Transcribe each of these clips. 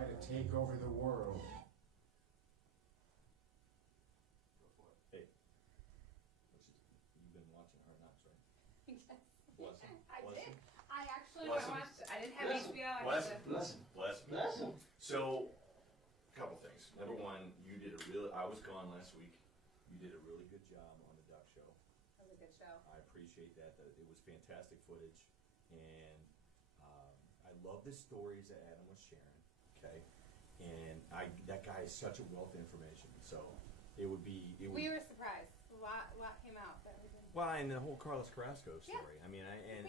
try to take over the world. Hey, you've been watching Hard Knocks, right? Yes. Bless him. I Bless did. him. I actually Bless him. watched it. I didn't have Bless him. HBO. Bless him. Bless him. So, a couple things. Number one, I was gone last week. You did a really good job on the Duck Show. That was a good show. I appreciate that. It was fantastic footage. And I love the stories that Adam was sharing. Okay? And that guy is such a wealth of information. So, we were surprised. A lot came out that we didn't. Well, and the whole Carlos Carrasco story. Yeah. I mean, and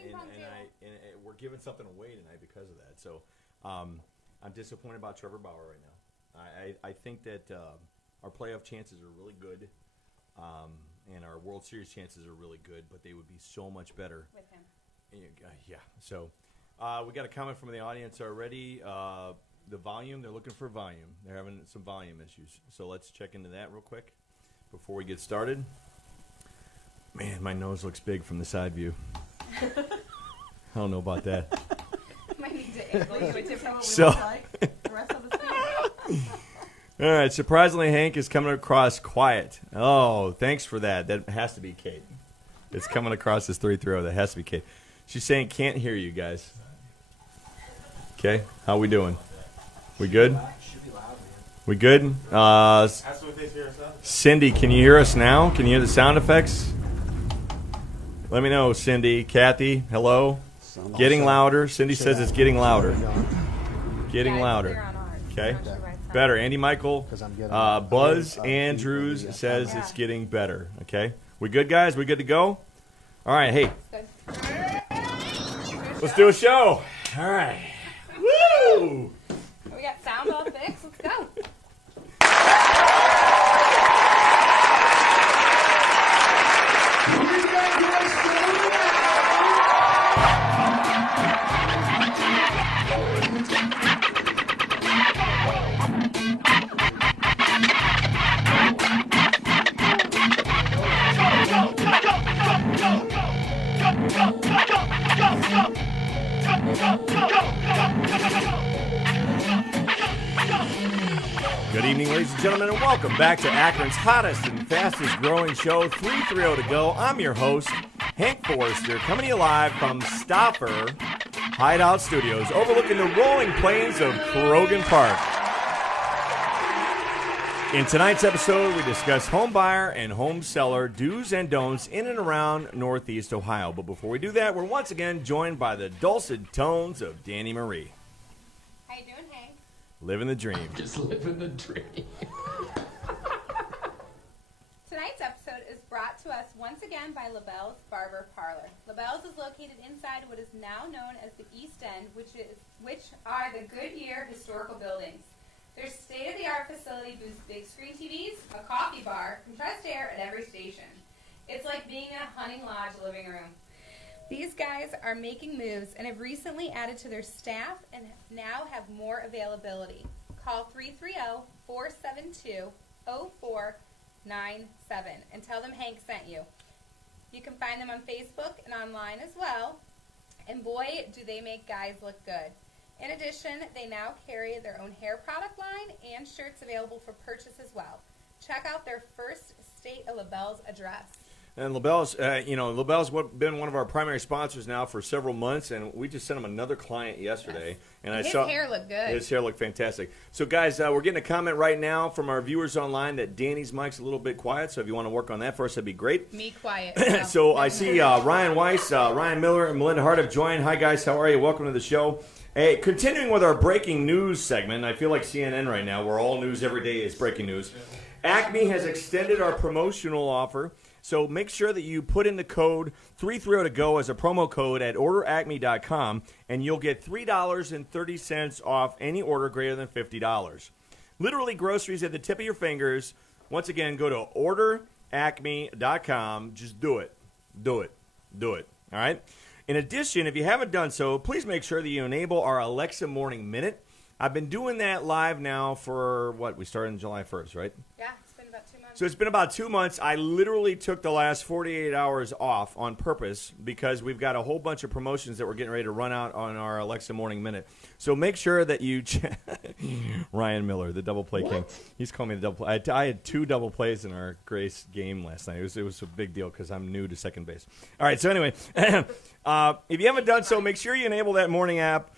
we're giving something away tonight because of that. So, I'm disappointed about Trevor Bauer right now. I think that our playoff chances are really good, and our World Series chances are really good, but they would be so much better with him. Yeah. So, we got a comment from the audience already. The volume, they're looking for volume. They're having some volume issues. So let's check into that real quick before we get started. Man, my nose looks big from the side view. I don't know about that. Might need to angle you a different So, the rest of the screen. All right, surprisingly, Hank is coming across quiet. Oh, thanks for that. That has to be Kate. It's coming across as 3-0. That has to be Kate. She's saying, can't hear you guys. Okay, how we doing? We good? We good? Cindy, can you hear us now? Can you hear the sound effects? Let me know, Cindy. Kathy, hello? Getting louder. Cindy says it's getting louder. Getting louder. Okay. Better. Andy Michael, Buzz Andrews says it's getting better. Okay. We good, guys? We good to go? All right. Hey. Let's do a show. All right. Woo! We got sound all fixed. Let's go. Good evening, ladies and gentlemen, and welcome back to Akron's hottest and fastest growing show, 330 to go. I'm your host, Hank Forrester, coming to you live from Stopper Hideout Studios, overlooking the rolling plains of Krogan Park. In tonight's episode, we discuss home buyer and home seller do's and don'ts in and around Northeast Ohio. But before we do that, we're once again joined by the dulcet tones of Danny Marie. How you doing, Hank? Living the dream. Just living the dream. Tonight's episode is brought to us once again by LaBelle's Barber Parlor. LaBelle's is located inside what is now known as the East End, which are the Goodyear historical buildings. Their state-of-the-art facility boosts big screen TVs, a coffee bar, compressed air at every station. It's like being in a hunting lodge living room. These guys are making moves and have recently added to their staff and now have more availability. Call 330-472-0497 and tell them Hank sent you. You can find them on Facebook and online as well. And boy, do they make guys look good. In addition, they now carry their own hair product line and shirts available for purchase as well. Check out their First State of LaBelle's address. And LaBelle's, LaBelle's been one of our primary sponsors now for several months, and we just sent him another client yesterday. Yes. And His hair looked good. His hair looked fantastic. So, guys, we're getting a comment right now from our viewers online that Danny's mic's a little bit quiet, so if you want to work on that for us, that'd be great. Me quiet. So I see Ryan Weiss, Ryan Miller, and Melinda Hart have joined. Hi, guys. How are you? Welcome to the show. Hey, continuing with our breaking news segment, I feel like CNN right now, where all news every day is breaking news. Acme has extended our promotional offer, so make sure that you put in the code 330 to go as a promo code at orderacme.com, and you'll get $3.30 off any order greater than $50. Literally groceries at the tip of your fingers. Once again, go to orderacme.com. Just do it. Do it. Do it. All right? In addition, if you haven't done so, please make sure that you enable our Alexa Morning Minute. I've been doing that live now for, we started on July 1st, right? Yeah, it's been about 2 months. So it's been about 2 months. I literally took the last 48 hours off on purpose because we've got a whole bunch of promotions that we're getting ready to run out on our Alexa Morning Minute. So make sure that you Ryan Miller, the double play king. He's calling me the double play. I had 2 double plays in our Grace game last night. It was a big deal because I'm new to second base. All right, so anyway, if you haven't done so, make sure you enable that morning app.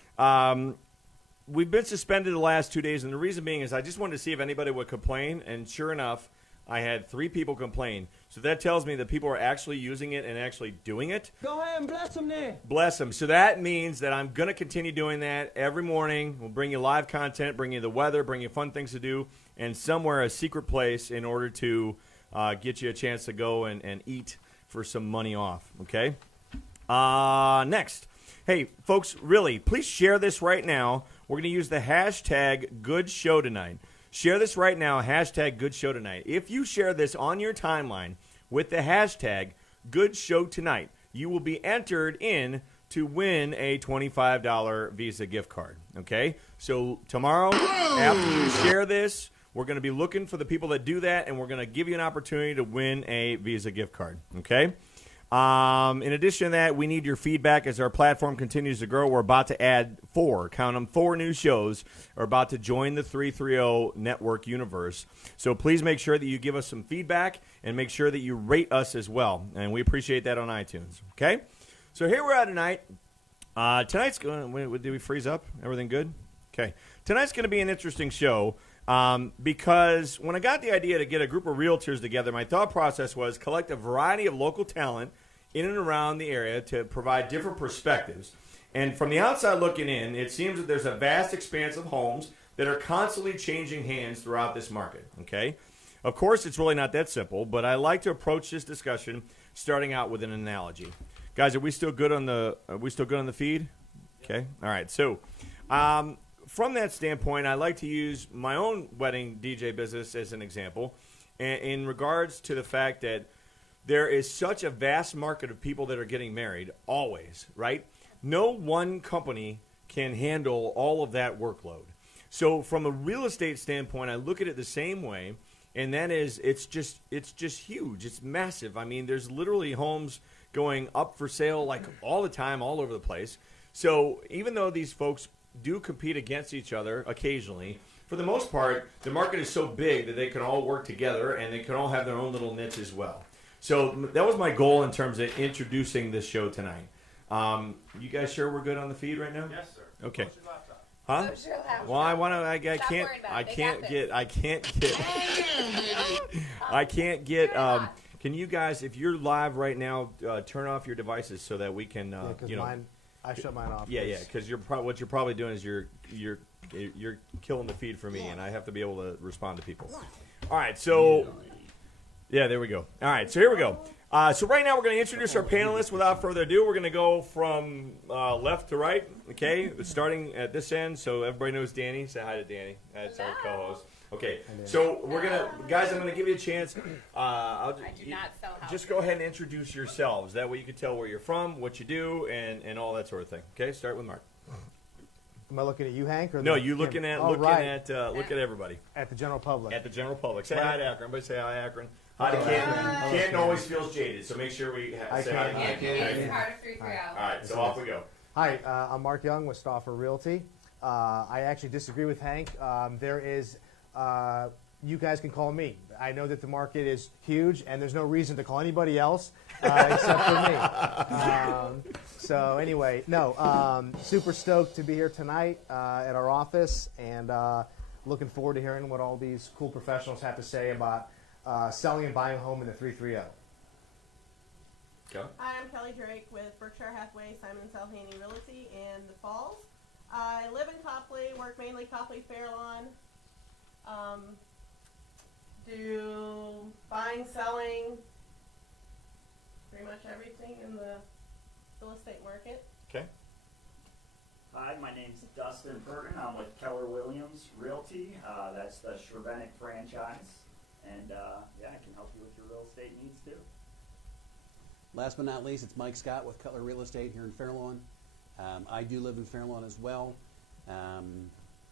We've been suspended the last 2 days, and the reason being is I just wanted to see if anybody would complain, and sure enough, I had 3 people complain. So that tells me that people are actually using it and actually doing it. Go ahead and bless them there. Bless them. So that means that I'm going to continue doing that every morning. We'll bring you live content, bring you the weather, bring you fun things to do, and somewhere a secret place in order to get you a chance to go and eat for some money off, okay? Next. Hey, folks, really, please share this right now. We're going to use the hashtag #GoodShowTonight. Share this right now, hashtag #GoodShowTonight. If you share this on your timeline with the hashtag #GoodShowTonight, you will be entered in to win a $25 Visa gift card, okay? So tomorrow, after you share this, we're going to be looking for the people that do that, and we're going to give you an opportunity to win a Visa gift card, okay? In addition to that, we need your feedback as our platform continues to grow. We're about to add 4 new shows are about to join the 330 network universe. So please make sure that you give us some feedback and make sure that you rate us as well. And we appreciate that on iTunes. Okay? So here we're at tonight. Tonight's going to, did we freeze up? Everything good? Okay. Tonight's going to be an interesting show because when I got the idea to get a group of realtors together, my thought process was collect a variety of local talent in and around the area to provide different perspectives. And from the outside looking in, it seems that there's a vast expanse of homes that are constantly changing hands throughout this market, okay? Of course, it's really not that simple, but I like to approach this discussion starting out with an analogy. Guys, are we still good on the feed? Okay. All right. So, from that standpoint, I like to use my own wedding DJ business as an example in regards to the fact that there is such a vast market of people that are getting married always, right? No one company can handle all of that workload. So from a real estate standpoint, I look at it the same way, and that is it's just huge. It's massive. I mean, there's literally homes going up for sale like all the time, all over the place. So even though these folks do compete against each other occasionally, for the most part, the market is so big that they can all work together and they can all have their own little niche as well. So that was my goal in terms of introducing this show tonight. You guys sure we're good on the feed right now? Yes, sir. Okay. Huh? Well, I want to. I can't get. Can you guys, if you're live right now, turn off your devices so that we can, mine, I shut mine off. Yeah, because what you're probably doing is you're killing the feed for me, and I have to be able to respond to people. All right, so yeah, there we go. All right, so here we go. So right now we're going to introduce our panelists. Without further ado, we're going to go from left to right. Okay, starting at this end, so everybody knows Danny. Say hi to Danny. That's our co-host. Okay, so we're gonna, guys. I'm gonna give you a chance. I do not sell houses. Just go ahead and introduce yourselves. That way you can tell where you're from, what you do, and all that sort of thing. Okay, start with Mark. Am I looking at you, Hank? Or no, you looking at look at everybody. At the general public. At the general public. Say hi to Akron. Everybody say hi, Akron. Hi to Canton. Canton always feels jaded, so make sure we say hi to Canton. It's part of 330. All right, so off we go. Hi, I'm Mark Young with Stauffer Realty. I actually disagree with Hank. There is. You guys can call me. I know that the market is huge, and there's no reason to call anybody else except for me. So anyway, super stoked to be here tonight at our office, and looking forward to hearing what all these cool professionals have to say about selling and buying a home in the 330. Go. Hi, I'm Kelly Drake with Berkshire Hathaway, Simon Selhaney Realty in the Falls. I live in Copley, work mainly Copley Fairlawn. Do buying, selling, pretty much everything in the real estate market. Okay. Hi, my name's Dustin Burton. I'm with Keller Williams Realty. That's the Shervenic franchise. And I can help you with your real estate needs too. Last but not least, it's Mike Scott with Cutler Real Estate here in Fairlawn. I do live in Fairlawn as well. I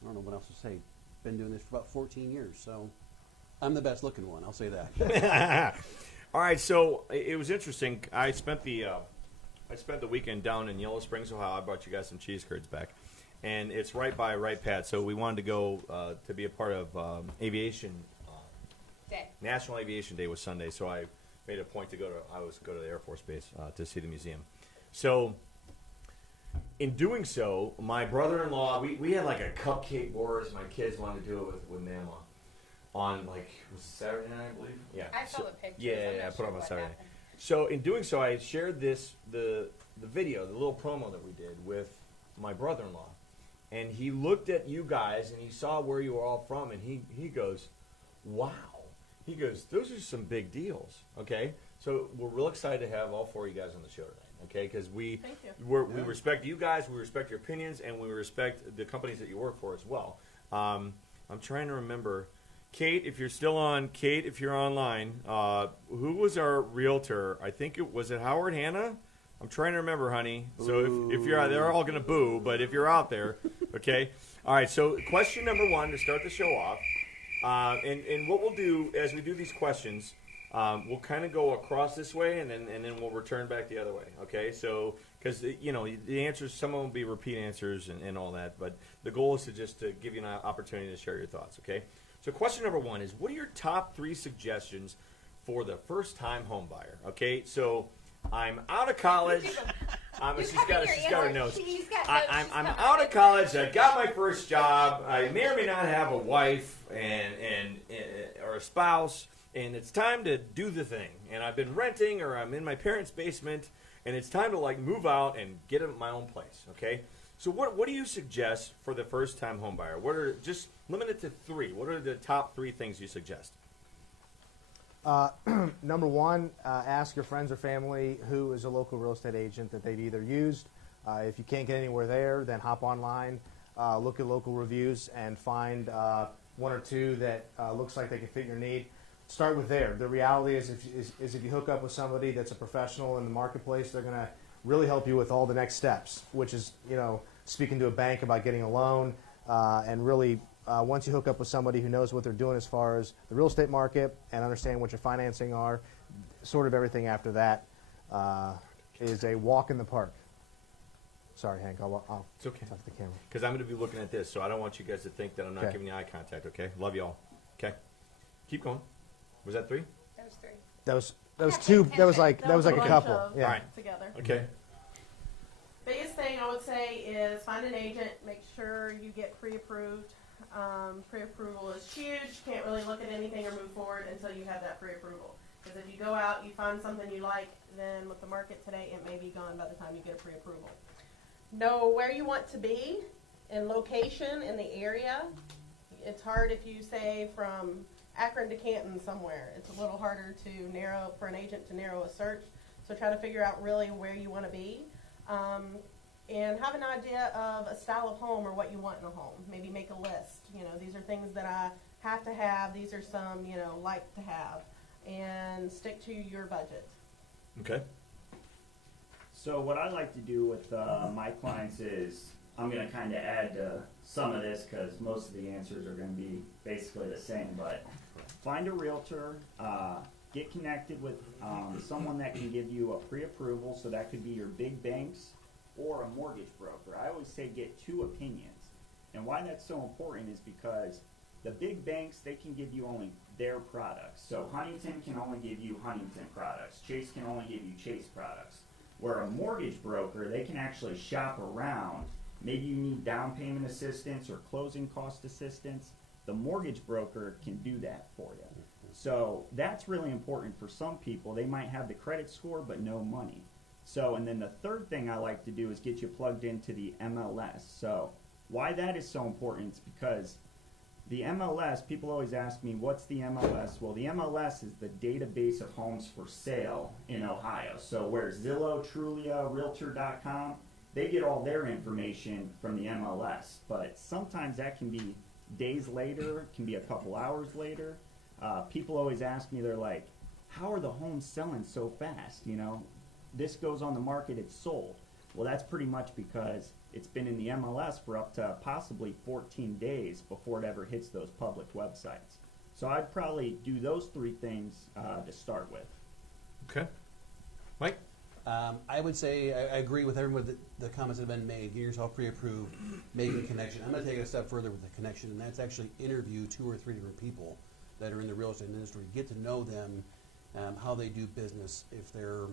don't know what else to say. Been doing this for about 14 years, so I'm the best looking one. I'll say that. All right, so it was interesting. I spent the weekend down in Yellow Springs, Ohio. I brought you guys some cheese curds back, and it's right by Wright Pat. So we wanted to go to be a part of aviation. Day. National Aviation Day was Sunday, so I made a point to go to the Air Force Base to see the museum. So in doing so, my brother-in-law, we had like a cupcake wars. My kids wanted to do it with Mama on was Saturday night, I believe. Yeah. I saw the pictures. Yeah, I'm I not put it sure on what Saturday. happened. So in doing so, I shared the video, the little promo that we did with my brother-in-law, and he looked at you guys and he saw where you were all from, and he goes, "Wow." He goes, "Those are some big deals." Okay, so we're real excited to have all four of you guys on the show tonight. Okay, because we Thank you. we respect you guys, we respect your opinions, and we respect the companies that you work for as well. I'm trying to remember. Kate, if you're still on, Kate, if you're online, who was our realtor? I think was it Howard Hanna? I'm trying to remember, honey. So if you're out, they're all going to boo, but if you're out there, okay. All right, so question number one to start the show off. And what we'll do as we do these questions, we'll kind of go across this way, and then we'll return back the other way, okay? So, because, the answers, some of them will be repeat answers and all that, but the goal is to give you an opportunity to share your thoughts, okay? So question number one is, what are your top 3 suggestions for the first-time home buyer? Okay, so I'm out of college. She's got her notes. I'm out of college. I got my first job. I may or may not have a wife and or a spouse, and it's time to do the thing. And I've been renting, or I'm in my parents' basement, and it's time to move out and get my own place. Okay. So what do you suggest for the first-time home buyer? What are, just limit it to 3. What are the top 3 things you suggest? Number one, ask your friends or family who is a local real estate agent that they've either used. If you can't get anywhere there, then hop online, look at local reviews, and find 1 or 2 that looks like they can fit your need. Start with there. The reality is if you hook up with somebody that's a professional in the marketplace, they're going to really help you with all the next steps, which is, speaking to a bank about getting a loan, and really once you hook up with somebody who knows what they're doing as far as the real estate market and understand what your financing are, sort of everything after that is a walk in the park. Sorry, Hank, I'll It's okay. talk to the camera. Because I'm going to be looking at this, so I don't want you guys to think that I'm not Okay. giving you eye contact, okay? Love you all. Okay. Keep going. Was that 3? That was 3. That was Yeah, 2. pay That was attention. like a bunch couple. of Yeah. All right. Together. Okay. Biggest thing I would say is find an agent. Make sure you get pre-approved. Pre-approval is huge. Can't really look at anything or move forward until you have that pre-approval. Because if you go out, you find something you like, then with the market today, it may be gone by the time you get a pre-approval. Know where you want to be in location in the area. It's hard if you say from Akron to Canton somewhere. It's a little harder to narrow for an agent to narrow a search. So try to figure out really where you want to be. And have an idea of a style of home or what you want in a home. Maybe make a list. These are things that I have to have. These are some, like to have. And stick to your budget. Okay. So what I like to do with my clients is, I'm going to kind of add some of this because most of the answers are going to be basically the same, but find a realtor, get connected with someone that can give you a pre-approval, so that could be your big banks or a mortgage broker. I always say get 2 opinions. And why that's so important is because the big banks, they can give you only their products. So Huntington can only give you Huntington products. Chase can only give you Chase products. Where a mortgage broker, they can actually shop around. Maybe you need down payment assistance or closing cost assistance. The mortgage broker can do that for you. So that's really important for some people. They might have the credit score but no money. So, and then the third thing I like to do is get you plugged into the MLS. So why that is so important is because the MLS, people always ask me, what's the MLS? Well, the MLS is the database of homes for sale in Ohio. So where Zillow, Trulia, Realtor.com, they get all their information from the MLS. But sometimes that can be days later, can be a couple hours later. People always ask me, they're like, how are the homes selling so fast? This goes on the market, it's sold. Well, that's pretty much because it's been in the MLS for up to possibly 14 days before it ever hits those public websites. So I'd probably do those three things to start with. Okay. Mike? I would say I agree with everyone with the comments that have been made. Get yourself pre-approved, make a connection. I'm going to take it a step further with the connection, and that's actually interview 2 or 3 different people that are in the real estate industry. Get to know them, how they do business. If they're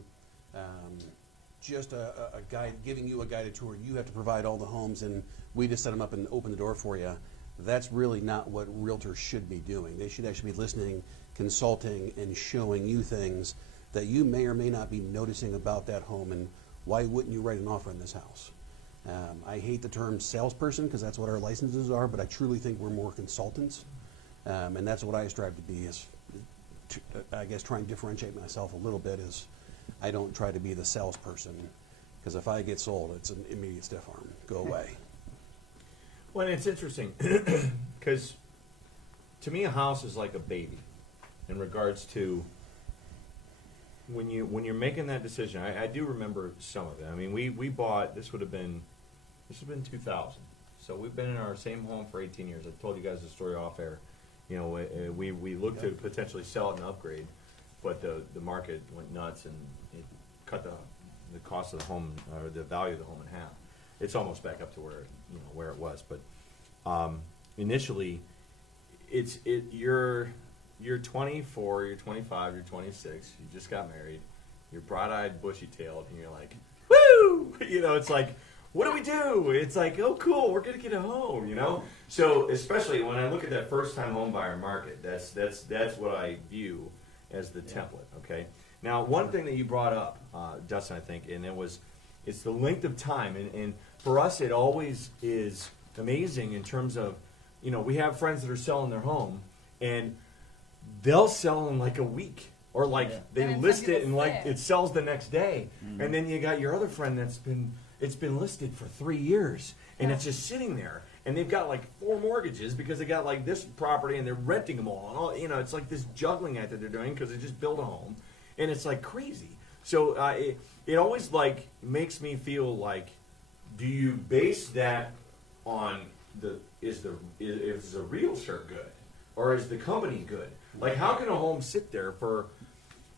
just a guide, giving you a guided tour, you have to provide all the homes, and we just set them up and open the door for you. That's really not what realtors should be doing. They should actually be listening, consulting, and showing you things that you may or may not be noticing about that home, and why wouldn't you write an offer on this house? I hate the term salesperson because that's what our licenses are, but I truly think we're more consultants, and that's what I strive to be. Is I guess try and differentiate myself a little bit. Is I don't try to be the salesperson, because if I get sold, it's an immediate stiff arm. Go away. Well, it's interesting because to me, a house is like a baby in regards to when you're making that decision. I do remember some of it. I mean, we bought, this has been 2000, so we've been in our same home for 18 years. I told you guys the story off air. You know, we looked to potentially sell it and upgrade, but the market went nuts and it cut the cost of the home, or the value of the home, in half. It's almost back up to where it was, but initially, you're 24, you're 25, you're 26, you just got married, you're bright-eyed, bushy-tailed, and you're like, woo! You know, it's like, what do we do? It's like, oh, cool, we're going to get a home, you know? So, especially when I look at that first-time home buyer market, that's what I view as the template, okay? Now, one thing that you brought up, Dustin, I think, and it's the length of time, and for us, it always is amazing in terms of, you know, we have friends that are selling their home, and they'll sell in like a week, or like they list it and like it sells the next day, and then you got your other friend it's been listed for 3 years, and it's just sitting there, and they've got like 4 mortgages because they got like this property and they're renting them all, and all, you know, it's like this juggling act that they're doing because they just built a home, and it's like crazy. So it always like makes me feel like, do you base that on is the realtor good, or is the company good? Like, how can a home sit there for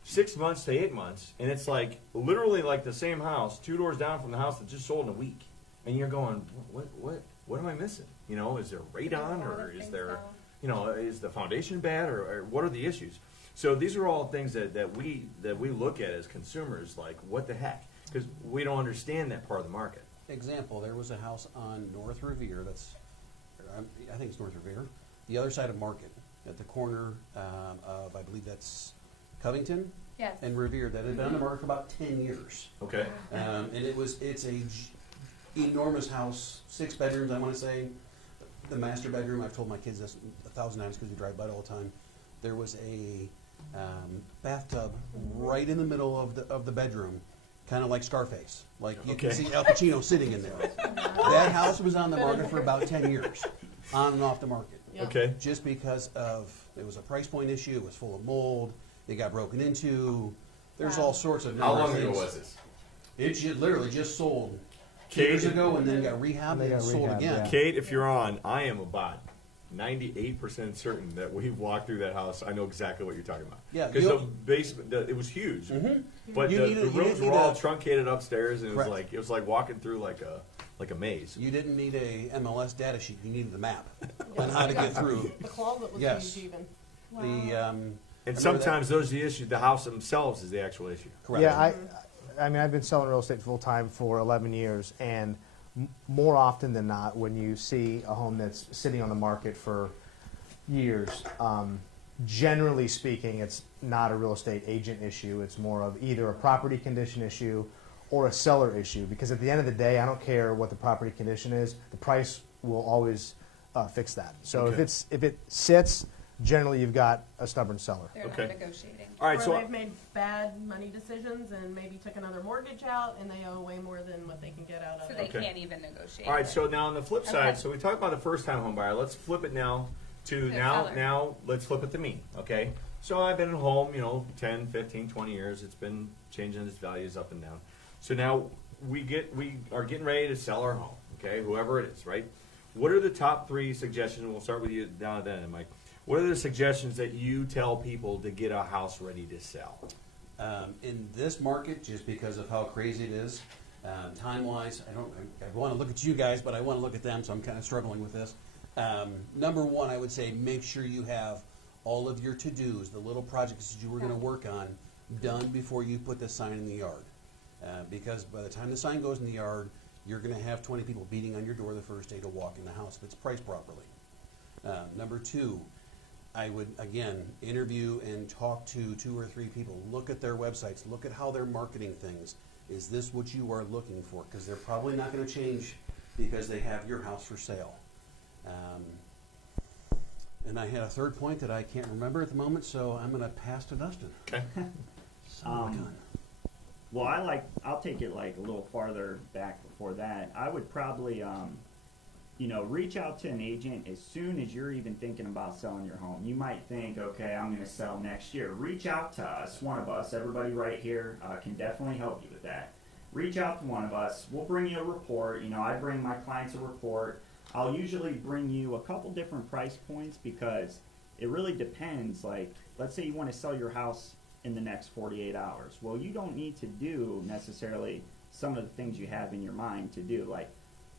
6 months to 8 months, and it's like literally like the same house 2 doors down from the house that just sold in a week, and you're going, what am I missing? You know, is there radon, or is there, you know, is the foundation bad, or what are the issues? So these are all things that we look at as consumers, like, what the heck, because we don't understand that part of the market. Example, there was a house on North Revere I think it's North Revere, the other side of Market, at the corner of, I believe that's Covington Yes. and Revere, that had been on the market for about 10 years. Okay. And it's a enormous house, 6 bedrooms, I want to say. The master bedroom, I've told my kids this 1,000 times because we drive by it all the time. There was a bathtub right in the middle of the bedroom, kind of like Scarface. Like you can see Al Pacino sitting in there. That house was on the market for about 10 years, on and off the market. Yep. Okay. Just because it was a price point issue, it was full of mold, it got broken into. There's all sorts of How long things. ago was this? It literally just sold Kate, years ago, and then got rehabbed They and got sold rehabbed, again. yeah. Kate, if you're on, I am about 98% certain that we've walked through that house. I know exactly what you're talking about. Yeah, Because the basement, it was huge, but You the needed- you rooms didn't were need all a- truncated upstairs, and Correct. it was like walking through like a maze. You didn't need a MLS data sheet. You needed the map on how to get through. The closet was Yes. huge even. The And remember sometimes those are the issue. The house themselves is the actual issue. correct. Yeah, I mean, I've been selling real estate full time for 11 years, and more often than not, when you see a home that's sitting on the market for years, generally speaking, it's not a real estate agent issue. It's more of either a property condition issue or a seller issue. Because at the end of the day, I don't care what the property condition is. The price will always fix that. So Okay. if it sits, generally you've got a stubborn seller. They're Okay. not negotiating. All right, Or so they've made bad money decisions and maybe took another mortgage out and they owe way more than what they can get out of So it. they Okay. can't even negotiate. all right, it. so now on the flip Okay. side, so we talked about the first-time home buyer. Let's flip it now to The now. seller. Now let's flip it to me. Okay, so I've been at home, 10, 15, 20 years. It's been changing its values up and down. So now we are getting ready to sell our home. Okay, whoever it is, right? What are the top 3 suggestions? We'll start with you down at the end, Mike. What are the suggestions that you tell people to get a house ready to sell? In this market, just because of how crazy it is, time-wise, I want to look at you guys, but I want to look at them, so I'm kind of struggling with this. Number one, I would say make sure you have all of your to-dos, the little projects that you were going to work on, done before you put the sign in the yard. Because by the time the sign goes in the yard, you're going to have 20 people beating on your door the first day to walk in the house if it's priced properly. Number two, I would, again, interview and talk to 2 or 3 people. Look at their websites. Look at how they're marketing things. Is this what you are looking for? Because they're probably not going to change because they have your house for sale. And I had a third point that I can't remember at the moment, so I'm going to pass to Dustin. Okay. Well, I'll take it like a little farther back before that. I would probably, reach out to an agent as soon as you're even thinking about selling your home. You might think, okay, I'm going to sell next year. Reach out to us, one of us. Everybody right here can definitely help you with that. Reach out to one of us. We'll bring you a report. I bring my clients a report. I'll usually bring you a couple different price points because it really depends. Like, let's say you want to sell your house in the next 48 hours. Well, you don't need to do necessarily some of the things you have in your mind to do. Like,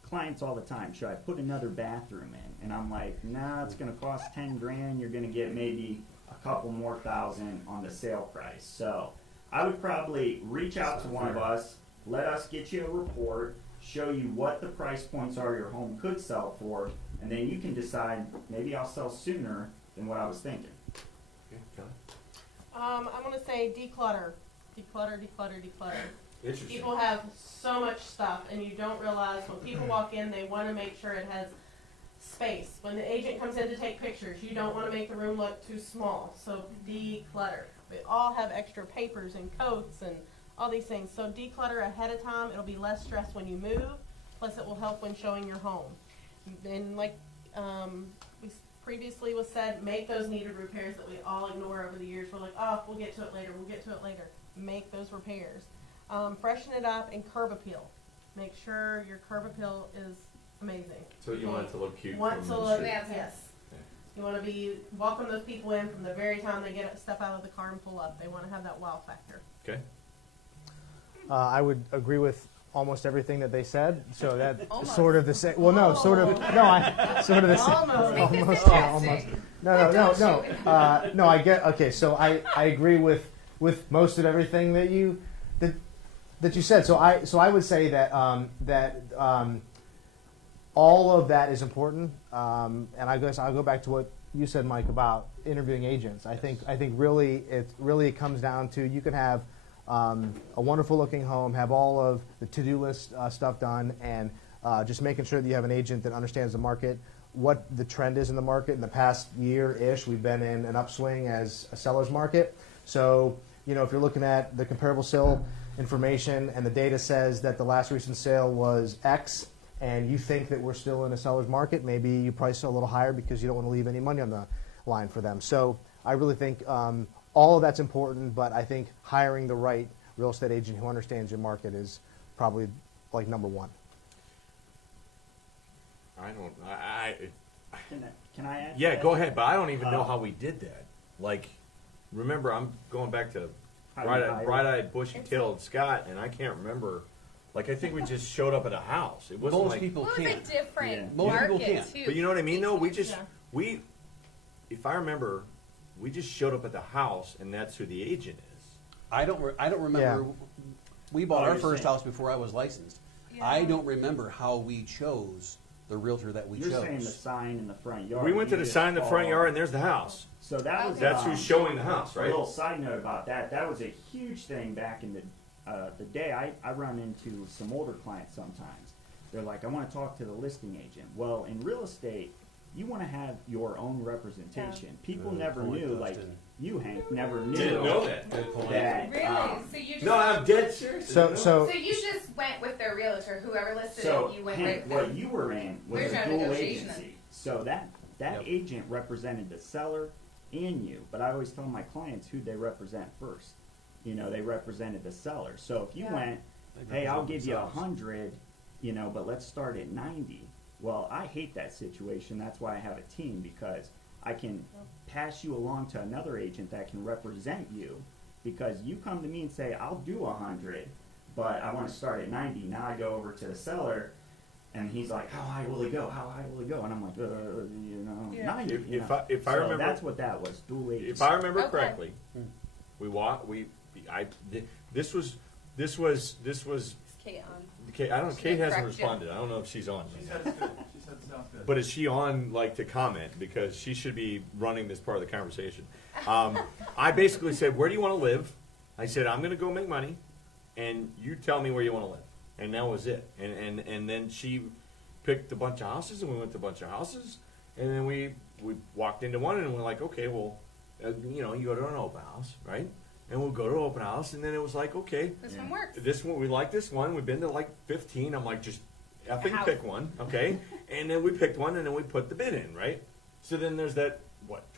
clients all the time, should I put another bathroom in? And I'm like, nah, it's going to cost 10 grand. You're going to get maybe a couple more thousand on the sale price. So I would probably reach out to one of us, let us get you a report, show you what the price points are your home could sell for, and then you can decide, maybe I'll sell sooner than what I was thinking. I'm going to say declutter. Declutter. Interesting. People have so much stuff, and you don't realize when people walk in, they want to make sure it has space. When the agent comes in to take pictures, you don't want to make the room look too small. So declutter. We all have extra papers and coats and all these things. So declutter ahead of time. It'll be less stress when you move. Plus, it will help when showing your home. And like we previously was said, make those needed repairs that we all ignore over the years. We're like, oh, we'll get to it later. Make those repairs. Freshen it up and curb appeal. Make sure your curb appeal is amazing. So you want it to look cute. Want to from the look, street. yes. You want to be welcome those people in from the very time they get stuff out of the car and pull up. They want to have that wow factor. Okay. I would agree with almost everything that they said. So that Almost. sort of the same. Well, no, sort of. No, I sort of the same. Almost. Almost. No. I get. Okay, so I agree with most of everything that you said. So I would say that all of that is important. And I guess I'll go back to what you said, Mike, about interviewing agents. I think really it comes down to you can have a wonderful looking home, have all of the to-do list stuff done, and just making sure that you have an agent that understands the market, what the trend is in the market. In the past year-ish, we've been in an upswing as a seller's market. So, if you're looking at the comparable sale information and the data says that the last recent sale was X, and you think that we're still in a seller's market, maybe you price it a little higher because you don't want to leave any money on the line for them. So I really think all of that's important, but I think hiring the right real estate agent who understands your market is probably like number one. Can I add? Yeah, to that? go ahead, but I don't even know how we did that. Like, remember, I'm going back to How we hired. bright-eyed, bushy-tailed Scott, and I can't remember. Like, I think we just showed up at a house. It wasn't Most like, people Well, it's can't. a different Yeah. Most people market can't. too. but you know what I mean? Though Yeah. if I remember, we just showed up at the house, and that's who the agent is. I don't remember. Yeah. We bought Oh, our you're first saying- house before I was licensed. Yeah. I don't remember how we chose the realtor that we You're chose. saying the sign in the front yard. We went to You the just sign in the front call- yard, and there's the house. So that was That's who's showing the house, A right? little side note about that. That was a huge thing back in the day. I run into some older clients sometimes. They're like, I want to talk to the listing agent. Well, in real estate, you want to have your own representation. People Good never point, knew, like Dustin. you, Hank, never knew Didn't know that. Good point. that, Really? So you just No, I'm dead serious. So so you just went with their realtor, whoever listed So, it, you went Hank, right what there. you were in was There's a no dual negotiation agency. So that Yep. agent represented the seller and you. But I always tell my clients who they represent first. They represented the seller. So if you Yeah. went, They hey, I'll represent give you themselves. 100, but let's start at 90. Well, I hate that situation. That's why I have a team, because I can pass you along to another agent that can represent you, because you come to me and say, I'll do 100, but I want to start at 90. Now I go over to the seller, and he's like, how high will it go? How high will it go? And I'm like, 90. If I So remember, that's what that was, dual agent. if I remember Okay. correctly, this was Kate on. Kate, I don't know. She Kate didn't hasn't correct you. responded. I don't know if she's on. She said it's good. She said it sounds good. But is she on, like, to comment? Because she should be running this part of the conversation. I basically said, where do you want to live? I said, I'm going to go make money, and you tell me where you want to live. And that was it. And then she picked a bunch of houses, and we went to a bunch of houses, and then we walked into one, and we're like, okay, well, you go to an open house, right? And we'll go to an open house, and then it was like, okay, This one works. this one, we like this one. We've been to like 15. I'm like, just effing House. pick one, okay? And then we picked one, and then we put the bid in, right? So then there's that,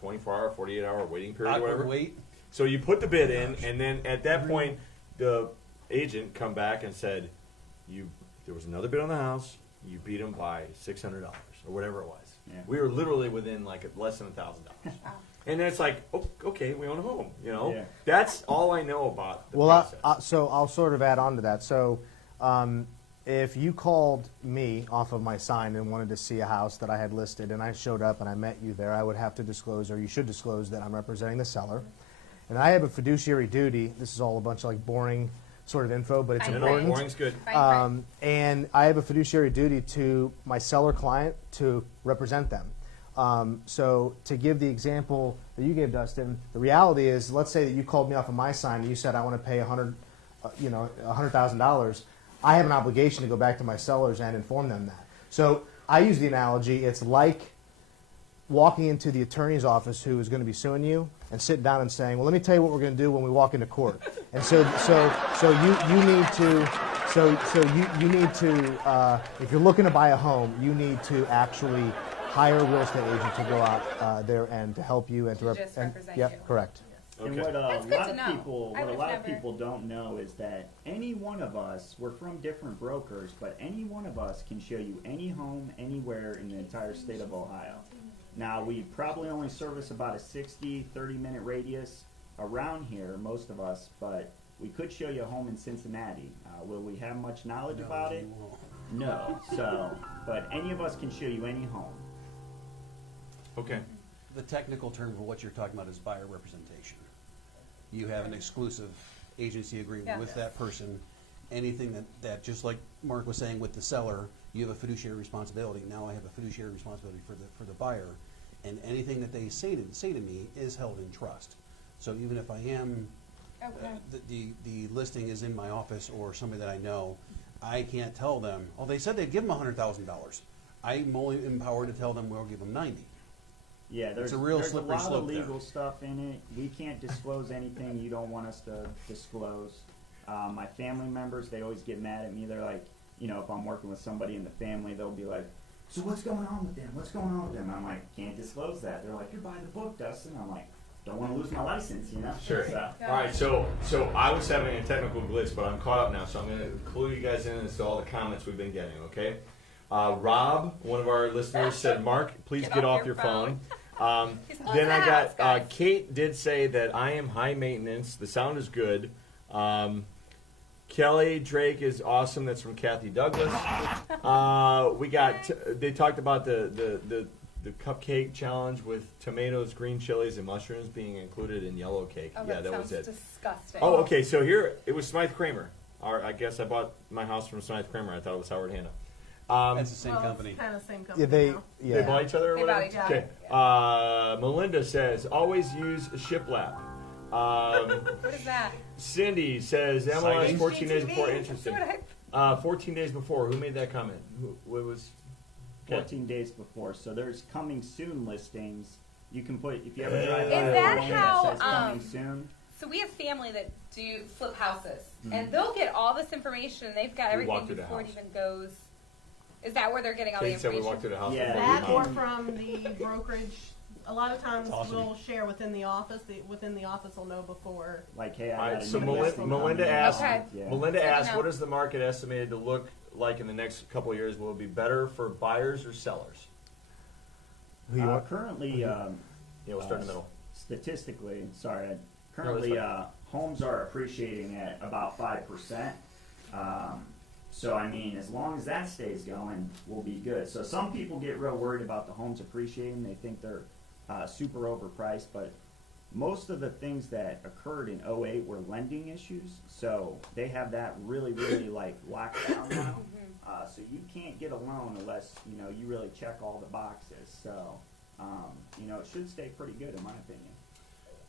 24-hour, 48-hour waiting period or whatever. Wait. So you put the bid in, and then at that point, the agent come back and said, there was another bid on the house. You beat them by $600 or whatever it was. Yeah. We were literally within like less than $1,000. And then it's like, oh, okay, we own a home. Yeah. That's all I know about the Well, process. so I'll sort of add on to that. So if you called me off of my sign and wanted to see a house that I had listed, and I showed up and I met you there, I would have to disclose, or you should disclose, that I'm representing the seller. And I have a fiduciary duty. This is all a bunch of like boring sort of info, but it's Fine No, important. boring's good. Fine print. And I have a fiduciary duty to my seller client to represent them. So to give the example that you gave, Dustin, the reality is, let's say that you called me off of my sign and you said, I want to pay $100,000. I have an obligation to go back to my sellers and inform them that. So I use the analogy, it's like walking into the attorney's office who is going to be suing you and sitting down and saying, well, let me tell you what we're going to do when we walk into court. And so you need to, if you're looking to buy a home, you need to actually hire a real estate agent to go out there and to help you and to Just represent Yep, you. correct. And Okay. what That's a good lot to of know. people, I what a would lot of never- people don't know is that any one of us, we're from different brokers, but any one of us can show you any home anywhere in the entire state of Ohio. Now, we probably only service about a 30-minute radius around here, most of us, but we could show you a home in Cincinnati. Will we have much knowledge about it? You won't. No. So, but any of us can show you any home. Okay. The technical term for what you're talking about is buyer representation. You have an exclusive agency agreement Yeah. with that person. Anything that, just like Mark was saying with the seller, you have a fiduciary responsibility. Now I have a fiduciary responsibility for the buyer. And anything that they say to me is held in trust. So even if I am, Okay. the listing is in my office or somebody that I know, I can't tell them, oh, they said they'd give them $100,000. I'm only empowered to tell them we'll give them 90. Yeah, there's a real there's slippery a lot slope of there. legal stuff in it. We can't disclose anything you don't want us to disclose. My family members, they always get mad at me. They're like, if I'm working with somebody in the family, they'll be like, so what's going on with them? What's going on with them? I'm like, can't disclose that. They're like, you're by the book, Dustin. I'm like, don't want to lose my license, Sure. So, All right, so I was having a technical glitch, but I'm caught up now, so I'm going to clue you guys in as to all the comments we've been getting, okay? Rob, one of our listeners, said, Mark, please get off your phone. He's Then I closing the house, got, guys. Kate did say that I am high maintenance. The sound is good. Kelly Drake is awesome. That's from Kathy Douglas. We got, they talked about the cupcake challenge with tomatoes, green chilies, and mushrooms being included in yellow cake. Oh, Yeah, that sounds was it. disgusting. Oh, okay. So here it was Smythe Kramer. I guess I bought my house from Smythe Kramer. I thought it was Howard Hanna. That's the same company. It's kind of the same Yeah, company they now. They bought each other or They whatever? bought each other. Okay. Melinda says, always use shiplap. What is that? Cindy says, MLS Signing? 14 days HGTV. before. That's Interesting. what I- 14 days before. Who made that comment? What was? Okay. 14 days before. So there's coming soon listings. You can put, if you ever drive Is by a that building how, that says coming soon. So we have family that do flip houses, and they'll get all this information. They've got We walked everything through the before it house. even goes. Is that where they're getting all Kate the said we information? walked through the house. Yeah. before we That came. or from the brokerage. A lot of times That's awesome. we'll share within the office. Within the office will know before. Like, hey, All I right, got a so new Melinda listing Melinda coming in. asked. Okay. Yeah. Melinda Good to asked, know. what is the market estimated to look like in the next couple of years? Will it be better for buyers or sellers? Who you want? Currently, Yeah, we'll start in the middle. statistically, currently homes are appreciating at about 5%. So I mean, as long as that stays going, we'll be good. So some people get real worried about the homes appreciating. They think they're super overpriced, but most of the things that occurred in '08 were lending issues. So they have that really, really like locked down now. So you can't get a loan unless, you know, you really check all the boxes. So, you know, it should stay pretty good in my opinion.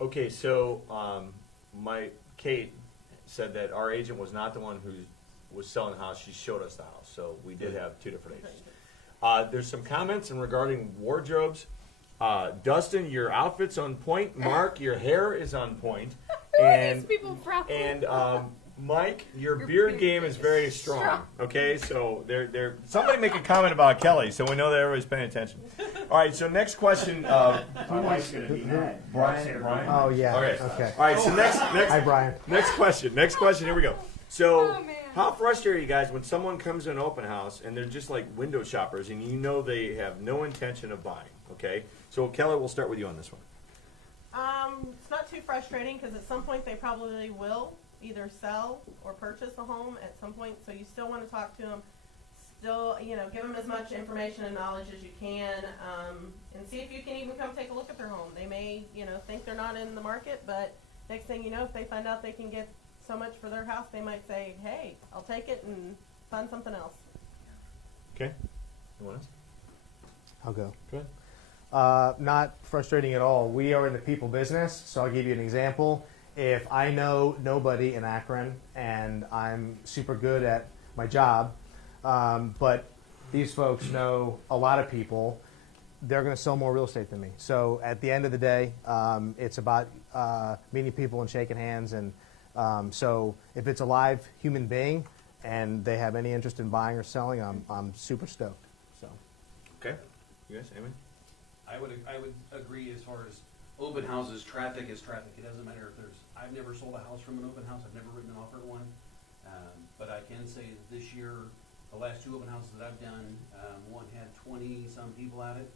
Okay, so Kate said that our agent was not the one who was selling the house. She showed us the house, so we did have two different agents. There's some comments in regarding wardrobes. Dustin, your outfit's on point. Mark, your hair is on point. Who are these people from? And Mike, your beard game is very strong. Okay, so they're somebody make a comment about Kelly, so we know that everybody's paying attention. All right, so next question. My wife's gonna be mad. Brian. Oh, yeah. Okay. All right, so next Hi, Brian. next question. Here we go. So, Oh, man. how frustrated are you guys when someone comes to an open house and they're just like window shoppers and you know they have no intention of buying? Okay, so Kelly, we'll start with you on this one. It's not too frustrating because at some point they probably will either sell or purchase a home at some point. So you still want to talk to them, still, you know, give them as much information and knowledge as you can, and see if you can even come take a look at their home. They may, you know, think they're not in the market, but next thing you know, if they find out they can get so much for their house, they might say, hey, I'll take it and find something else. Okay. Anyone else? I'll go. Go ahead. Not frustrating at all. We are in the people business, so I'll give you an example. If I know nobody in Akron and I'm super good at my job, but these folks know a lot of people, they're going to sell more real estate than me. So at the end of the day, it's about meeting people and shaking hands. And so if it's a live human being and they have any interest in buying or selling, I'm super stoked. So. Okay. You guys, Amy? I would agree as far as open houses, traffic is traffic. It doesn't matter if I've never sold a house from an open house. I've never written an offer at one. But I can say that this year, the last two open houses that I've done, one had 20-some people at it.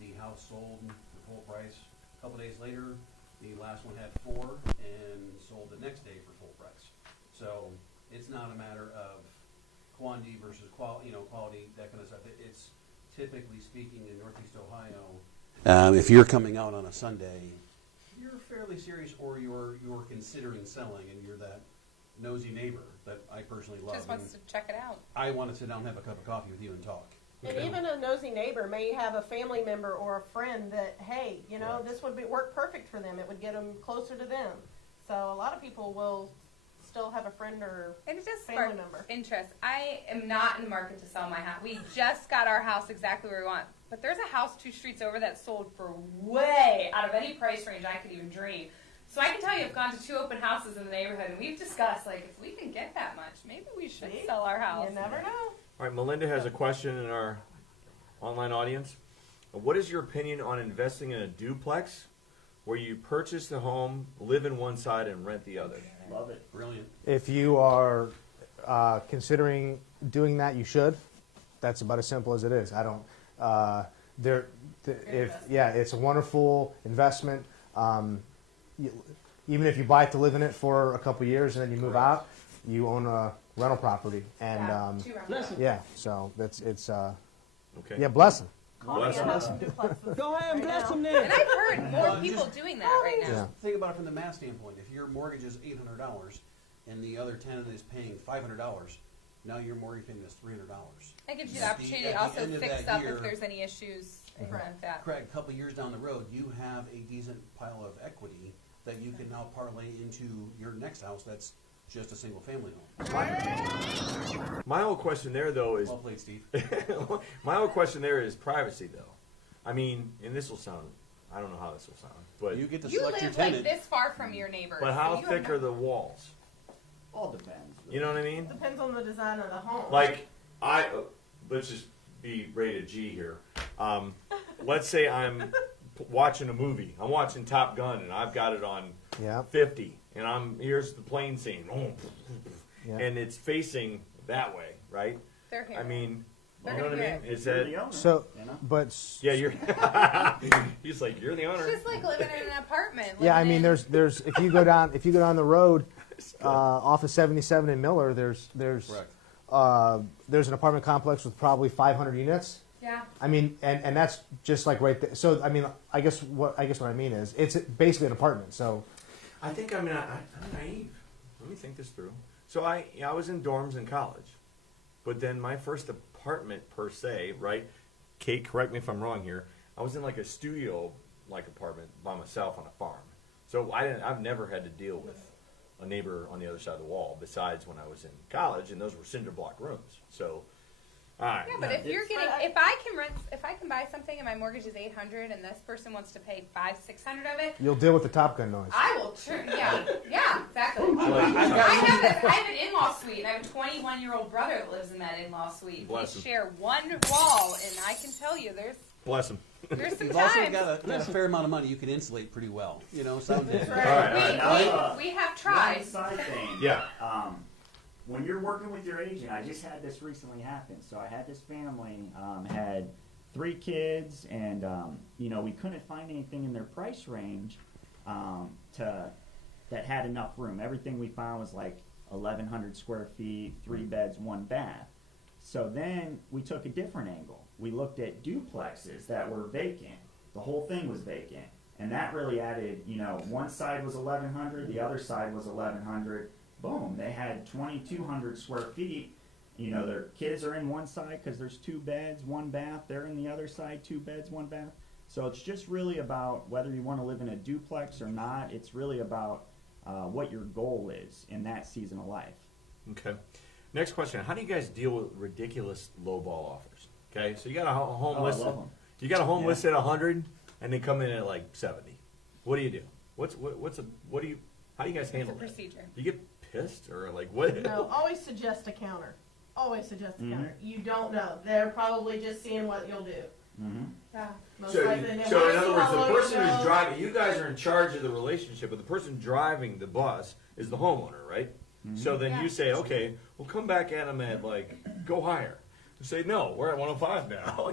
The house sold for full price. A couple days later, the last one had 4 and sold the next day for full price. So it's not a matter of quantity versus quality, that kind of stuff. It's typically speaking in Northeast Ohio, if you're coming out on a Sunday, you're fairly serious, or you're considering selling, and you're that nosy neighbor that I personally love. Just wants to check it out. I want to sit down and have a cup of coffee with you and talk. And even a nosy neighbor may have a family member or a friend that, hey, you know, this would work perfect for them. It would get them closer to them. So a lot of people will still have a friend or And it just family sparked member. interest. I am not in the market to sell my house. We just got our house exactly where we want. But there's a house 2 streets over that sold for way out of any price range I could even dream. So I can tell you I've gone to 2 open houses in the neighborhood, and we've discussed, like, if we can get that much, maybe we should sell our house. You never know. All right, Melinda has a question in our online audience. What is your opinion on investing in a duplex where you purchase the home, live in one side, and rent the other? Love it. Brilliant. If you are considering doing that, you should. That's about as simple as it is. I don't. It's a wonderful investment. Even if you buy to live in it for a couple years and then you move out, you own a rental property, and 2 rentals. so it's Okay. blessing. Bless them. Go ahead and bless them And then. I've heard more people doing that right now. Yeah. Think about it from the math standpoint. If your mortgage is $800 and the other tenant is paying $500, now your mortgage payment is $300. That gives you the At opportunity the to also end of fix that up year- if there's any issues and rent that. Correct. A couple of years down the road, you have a decent pile of equity that you can now parlay into your next house that's just a single family home. My whole question there, though, is Well played, Steve. my whole question there is privacy, though. I mean, and this will sound, I don't know how this will sound, but You get to You select your live like tenant. this far from your neighbors. but how so you thick have are the walls? All depends. You know what I mean? Depends on the design of the home. Like, let's just be rated G here. Let's say I'm watching a movie. I'm watching Top Gun, and I've got it on Yeah. 50, and here's the plane scene, Yeah. and it's facing that way, right? they're here. I mean, They're you know what gonna I mean? hear Is You're that the owner, So, you know? but yeah? You're. He's like you're the owner. It's just like living in an apartment. yeah, I living mean, in- there's if you go down the road off of 77 in Miller, there's an apartment complex with probably 500 units. Yeah. I mean, and that's just like right there. So I mean, I guess what I mean is it's basically an apartment. So I think I'm naive. Let me think this through. So I was in dorms in college, but then my first apartment per se, right? Kate, correct me if I'm wrong here. I was in like a studio like apartment by myself on a farm. So I've never had to deal with a neighbor on the other side of the wall besides when I was in college, and those were cinder block rooms. So. All right. Yeah, but if you're getting, if I can buy something and my mortgage is $800 and this person wants to pay $500-600 of it, you'll deal with the Top Gun noise. I will. Yeah, exactly. I have an in-law suite. And I have a 21-year-old brother that lives in that in-law suite. Bless We him. share one wall, and I can tell you, Bless him. there's some You've also times. got a fair amount of money. You can insulate pretty well. You know, someday. Right. All right. We have tried. One side thing. Yeah. When you're working with your agent, I just had this recently happen. So I had this family, had 3 kids, and we couldn't find anything in their price range that had enough room. Everything we found was like 1,100 square feet, 3 beds, 1 bath. So then we took a different angle. We looked at duplexes that were vacant. The whole thing was vacant, and that really added. One side was 1,100, the other side was 1,100. Boom, they had 2,200 square feet. Their kids are in one side because there's 2 beds, 1 bath. They're in the other side, 2 beds, 1 bath. So it's just really about whether you want to live in a duplex or not. It's really about what your goal is in that season of life. Okay. Next question: how do you guys deal with ridiculous lowball offers? Okay, so you got a home Oh, I listed. love 'em. You got a home Yeah. listed at 100, and they come in at like 70. What do you do? How do you guys It's a handle that? procedure. Do you get pissed or like what? No, always suggest a counter. Always suggest a Mhm. counter. You don't know. They're probably just seeing what you'll do. Mm-hmm. Yeah. Most So, likely, and then so in once other you words, the all person know- who's driving, you guys are in charge of the relationship, but the person driving the bus is the homeowner, right? Mhm. So then Yeah. you say, okay, well, come back at them at like, go higher. You say, no, we're at 105 now. How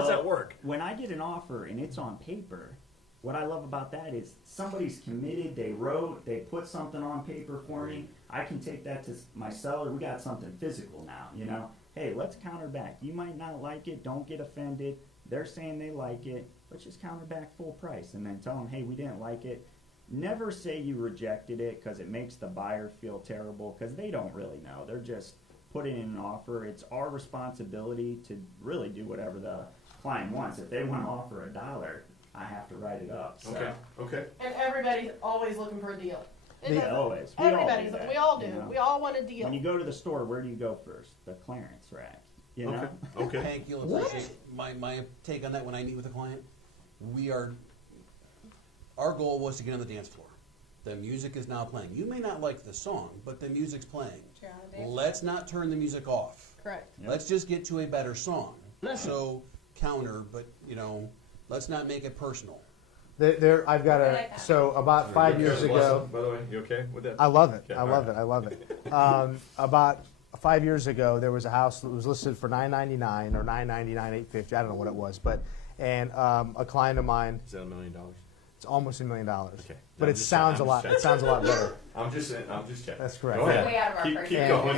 does that work? When I get an offer and it's on paper, what I love about that is somebody's committed, they wrote, they put something on paper for me. I can take that to my seller. We got something physical now, Hey, let's counter back. You might not like it. Don't get offended. They're saying they like it. Let's just counter back full price and then tell them, hey, we didn't like it. Never say you rejected it because it makes the buyer feel terrible because they don't really know. They're just putting in an offer. It's our responsibility to really do whatever the client wants. If they want to offer $1, I have to write it up. So. Okay. And everybody's always looking for a deal. It Yeah, doesn't- always. Everybody's. that, We all do. you know? We all want a deal. When you go to the store, where do you go first? The clearance rack. You know? Okay. Hank, you'll appreciate my take on that when I meet with a client. Our goal was to get on the dance floor. The music is now playing. You may not like the song, but the music's playing. You're on the dance Let's not turn the music off. Correct. Yep. Let's just get to a better song. So counter, but let's not make it personal. I've got I like that. so about 5 years ago. By the way, you okay with that? I love it. Okay, I love it. I love it. About 5 years ago, there was a house that was listed for $999 or $999, $850. I don't know what it was, but a client of mine. Is that $1 million? It's almost $1 million. Okay. But I'm it just sounds a saying, lot. I'm It sounds a lot better. I'm just checking. That's correct. Go ahead. Way out of our keep price keep range. going.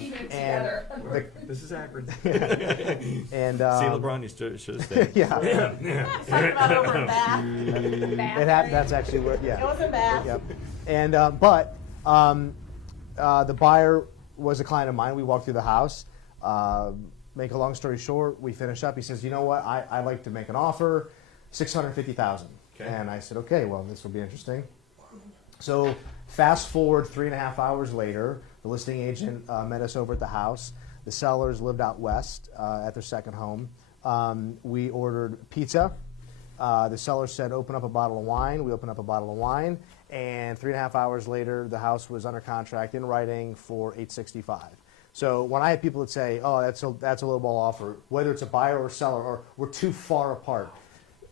Even and together. This is Akron. and See, LeBron, you should have stayed. yeah, He's talking about over a bath. it happened. That's actually what. It Yeah. was a bath. Yep. And the buyer was a client of mine. We walked through the house. Make a long story short, we finish up. He says, "You know what? I'd like to make an offer, $650,000." Okay. And I said, "Okay, well, this will be interesting." So fast forward 3.5 hours later, the listing agent met us over at the house. The sellers lived out west at their second home. We ordered pizza. The seller said, "Open up a bottle of wine." We opened up a bottle of wine, and 3.5 hours later, the house was under contract in writing for $865. So when I have people that say, "Oh, that's a low ball offer," whether it's a buyer or seller, or we're too far apart,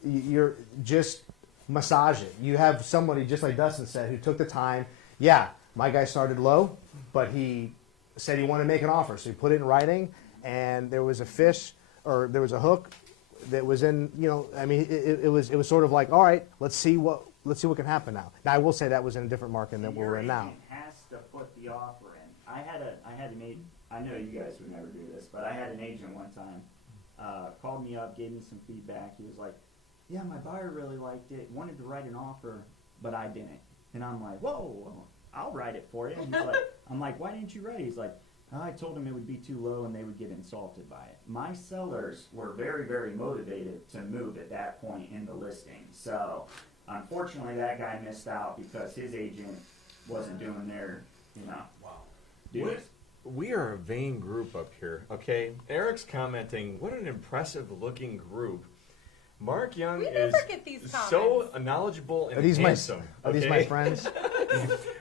you're just massage it. You have somebody, just like Dustin said, who took the time. Yeah, my guy started low, but he said he wanted to make an offer, so he put it in writing, and there was a fish or there was a hook that was in, I mean, it was sort of like, all right, let's see what can happen now. Now I will say that was in a different market than we're in now. Your agent has to put the offer in. I had an agent. I know you guys would never do this, but I had an agent one time called me up, gave me some feedback. He was like, "Yeah, my buyer really liked it, wanted to write an offer, but I didn't." And I'm like, "Whoa, I'll write it for you." And he's like, I'm like, "Why didn't you write it?" He's like, I told him it would be too low and they would get insulted by it. My sellers were very, very motivated to move at that point in the listing. So, unfortunately, that guy missed out because his agent wasn't doing their, duties. We are a vain group up here, okay? Eric's commenting, what an impressive looking group. Mark Young We is never get these so comments. knowledgeable and Are these handsome. are these my friends?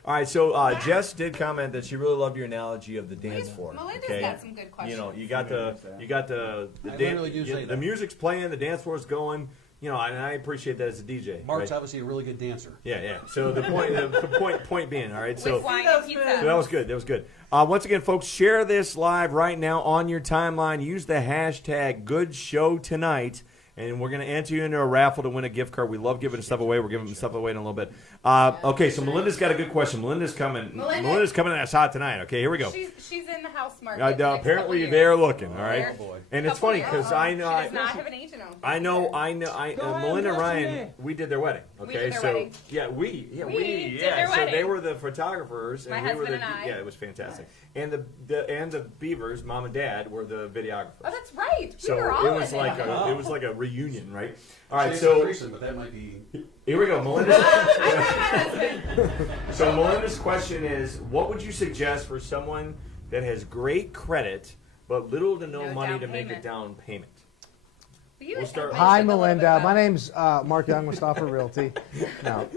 All right, so Jess did comment that she really loved your analogy of the dance floor. Melinda's okay? got some good questions. You got the I literally do say the that. music's playing, the dance floor's going. And I appreciate that as a DJ. Mark's right? obviously a really good dancer. Yeah. So the point being, all right. So With wine and pizza. So that was good. That was good. Once again, folks, share this live right now on your timeline. Use the hashtag #GoodShowTonight, and we're going to enter you into a raffle to win a gift card. We love giving stuff away. We're giving stuff away in a little bit. Okay, so Melinda's got a good question. Melinda's coming. Melinda's coming at us hot tonight. Okay, here we go. She's in the house market. the next couple Apparently years. they're looking. All right. Oh, boy. And it's funny because I know. She does not have an agent on. I know. Go ahead, Melinda and listen Ryan, to me. we did their wedding. Okay, did their so wedding. we did their So they wedding. were the photographers, My and we were husband the and I. yeah, it was fantastic. And the Beavers, mom and dad, were the videographers. Oh, that's right. We So were all it was in like it. it was like a reunion, right? All right, Shakes so and threesome, but that might be. here we go, Melinda's. I'm not my husband. So Melinda's question is, what would you suggest for someone that has great credit but little to no No money down to make a payment. down payment? You We'll start- mentioned Hi, a little bit Melinda. about- My name's Mark Young with Stauffer Realty. No,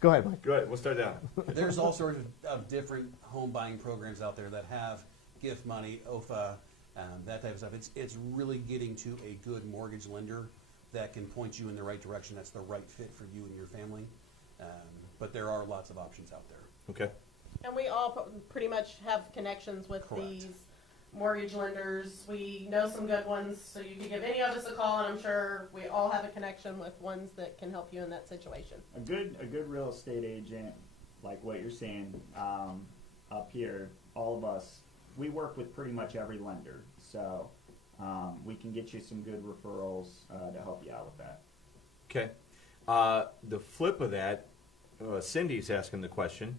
go ahead, Mike. Go ahead, we'll start down. There's all sorts of different home buying programs out there that have gift money, OFA, that type of stuff. It's really getting to a good mortgage lender that can point you in the right direction. That's the right fit for you and your family. But there are lots of options out there. Okay. And we all pretty much have connections with Correct. these mortgage lenders. We know some good ones, so you can give any of us a call, and I'm sure we all have a connection with ones that can help you in that situation. A good real estate agent, like what you're saying, up here, all of us, we work with pretty much every lender. So we can get you some good referrals to help you out with that. Okay. The flip of that, Cindy's asking the question,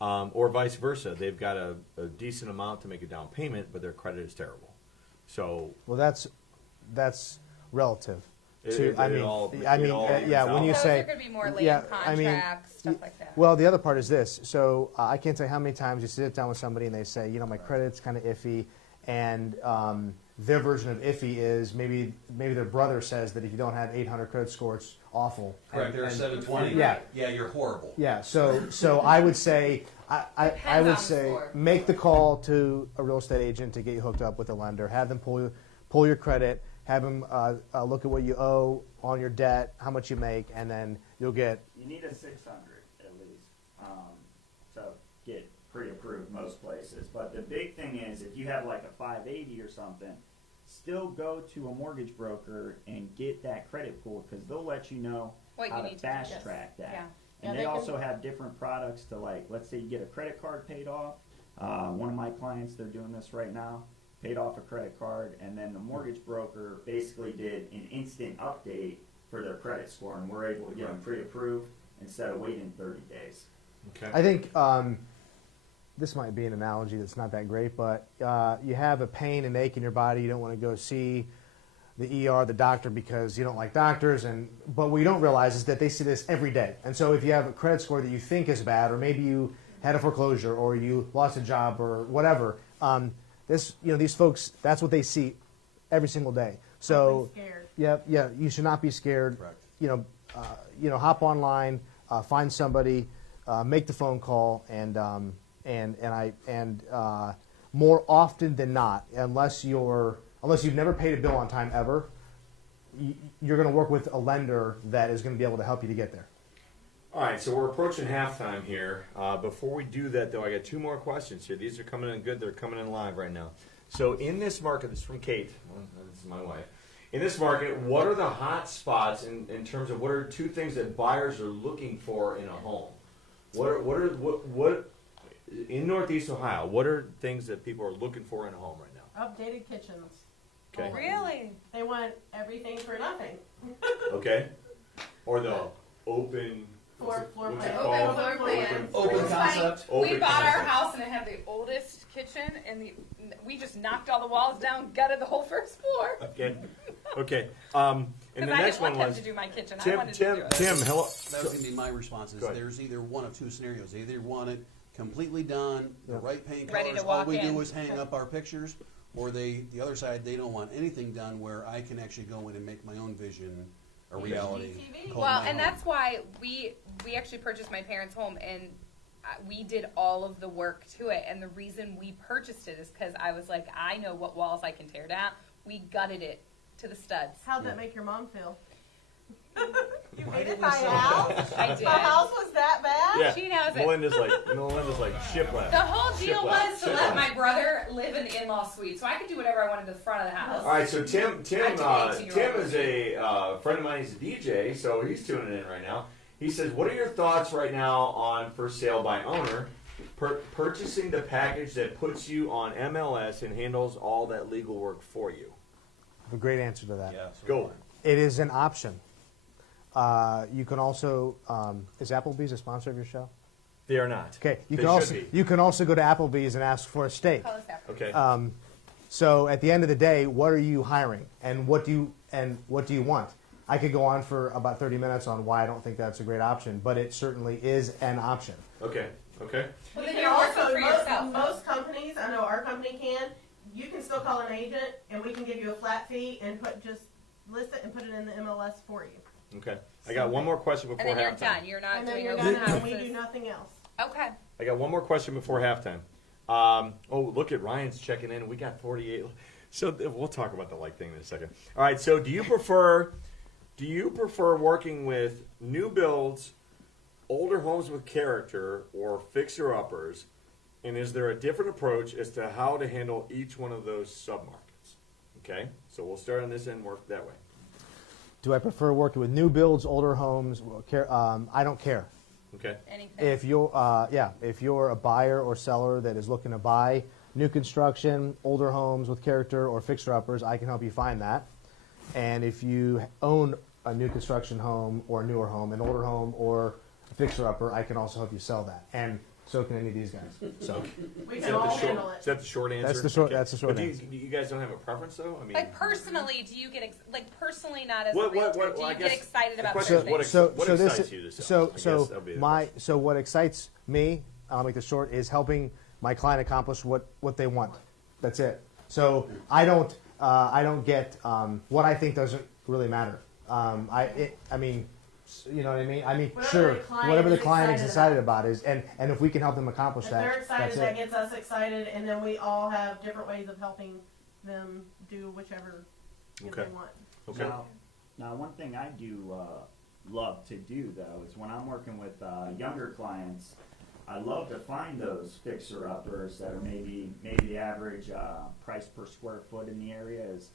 or vice versa. They've got a decent amount to make a down payment, but their credit is terrible. So Well, that's relative. It all evens when you out. Those say are going to be more late yeah, I mean, contracts, stuff like that. Well, the other part is this. So I can't tell you how many times you sit down with somebody and they say, my credit's kind of iffy, and their version of iffy is maybe their brother says that if you don't have 800 credit score, it's awful. Correct. There's 720. Yeah. Yeah, you're horrible. Yeah. So I would say I Depends would on say score. make the call to a real estate agent to get you hooked up with a lender. Have them pull your credit. Have them look at what you owe on your debt, how much you make, and then you'll get. You need a 600 at least to get pre-approved most places. But the big thing is, if you have like a 580 or something, still go to a mortgage broker and get that credit pull, because they'll let you know What how you to need to do. fast Yes. track that. Yeah. And Yeah, they they can- also have different products to, like, let's say you get a credit card paid off. One of my clients, they're doing this right now, paid off a credit card, and then the mortgage broker basically did an instant update for their credit score, and we're able to get them pre-approved instead of waiting 30 days. Okay. I think this might be an analogy that's not that great, but you have a pain and ache in your body. You don't want to go see the ER, the doctor, because you don't like doctors. But what you don't realize is that they see this every day. And so if you have a credit score that you think is bad, or maybe you had a foreclosure, or you lost a job, or whatever, these folks, that's what they see every single day. So Don't be scared. yeah, you should not be scared. Correct. Hop online, find somebody, make the phone call, and more often than not, unless you've never paid a bill on time ever, you're going to work with a lender that is going to be able to help you to get there. All right, so we're approaching halftime here. Before we do that, though, I got two more questions here. These are coming in good. They're coming in live right now. So in this market, this is from Kate. Well, this is my wife. In this market, what are the hot spots in terms of what are two things that buyers are looking for in a home? What in Northeast Ohio? What are things that people are looking for in a home right now? Updated kitchens. Okay. Really? They want everything for nothing. Okay. Or the open Floor what's plan. it Open called? floor plan. Open It was funny. concept. We Open bought our concept. house and it had the oldest kitchen, and we just knocked all the walls down, gutted the whole first floor. Okay. Okay. And the Because I next didn't one want them was to do my kitchen. I Tim. wanted Tim. to do it. Tim. Hello. That was going to be my response. Is Go ahead. there's either one of two scenarios. They either want it completely done, the right paint Ready colors, to all walk we in. do is hang up our pictures, or the other side, they don't want anything done where I can actually go in and make my own vision a reality. HGTV. called Well, my and home. that's why we actually purchased my parents' home, and we did all of the work to it. And the reason we purchased it is because I was like, I know what walls I can tear down. We gutted it to the studs. How'd that make your mom feel? You Why hated did we my sell house? I did. My house was that bad? Yeah. She knows it. Melinda's like shiplap. The whole deal Shiplap. was to let my brother live in the in-law suite, so I could do whatever I wanted to the front of the house. All right, so Tim I took an 18-year-old. Tim is a friend of mine. He's a DJ, so he's tuning in right now. He says, "What are your thoughts right now on for sale by owner, purchasing the package that puts you on MLS and handles all that legal work for you?" I have a great answer to that. Yeah, so Go. It is an option. You can also is Applebee's a sponsor of your show? They are not. Okay, you They can also should be. you can also go to Applebee's and ask for a steak. Call us after. Okay. So at the end of the day, what are you hiring, and what do you want? I could go on for about 30 minutes on why I don't think that's a great option, but it certainly is an option. Okay. Okay. Well, You then can you're working also, for yourself. most companies, I know our company can, you can still call an agent and we can give you a flat fee and just list it and put it in the MLS for you. Okay. I got one more question before And then you're halftime. done. You're not And then doing you're open done and we houses. do nothing else. Okay. I got one more question before halftime. Oh, look at Ryan's checking in. We got 48. So we'll talk about the like thing in a second. All right. So do you prefer working with new builds, older homes with character, or fixer uppers? And is there a different approach as to how to handle each one of those submarkets? Okay. So we'll start on this end and work that way. Do I prefer working with new builds, older homes? I don't care. Okay. Anything. If you're a buyer or seller that is looking to buy new construction, older homes with character, or fixer-uppers, I can help you find that. And if you own a new construction home or a newer home, an older home or a fixer-upper, I can also help you sell that. And so can any of these guys. So We Is can that, all the short, handle is it. that the short answer? That's the short- Okay. that's the short But answer. You guys don't have a preference, though? I mean, Like personally, do you get personally not as What- a what- realtor? what- do well, I you get guess excited the about question is certain what things? What excites you to sell? I guess that'll be the question. So what excites me, I'll make this short, is helping my client accomplish what they want. That's it. So I don't get what I think doesn't really matter. I mean, you know what I mean? I mean, Whatever sure, the client whatever the is client is excited excited about is, and if we can help them accomplish If that, they're excited, that's that it. gets us excited, and then we all have different ways of helping them do whichever Okay. they want. Okay. Now, one thing I do love to do though is when I'm working with younger clients, I love to find those fixer-uppers that are maybe the average price per square foot in the area is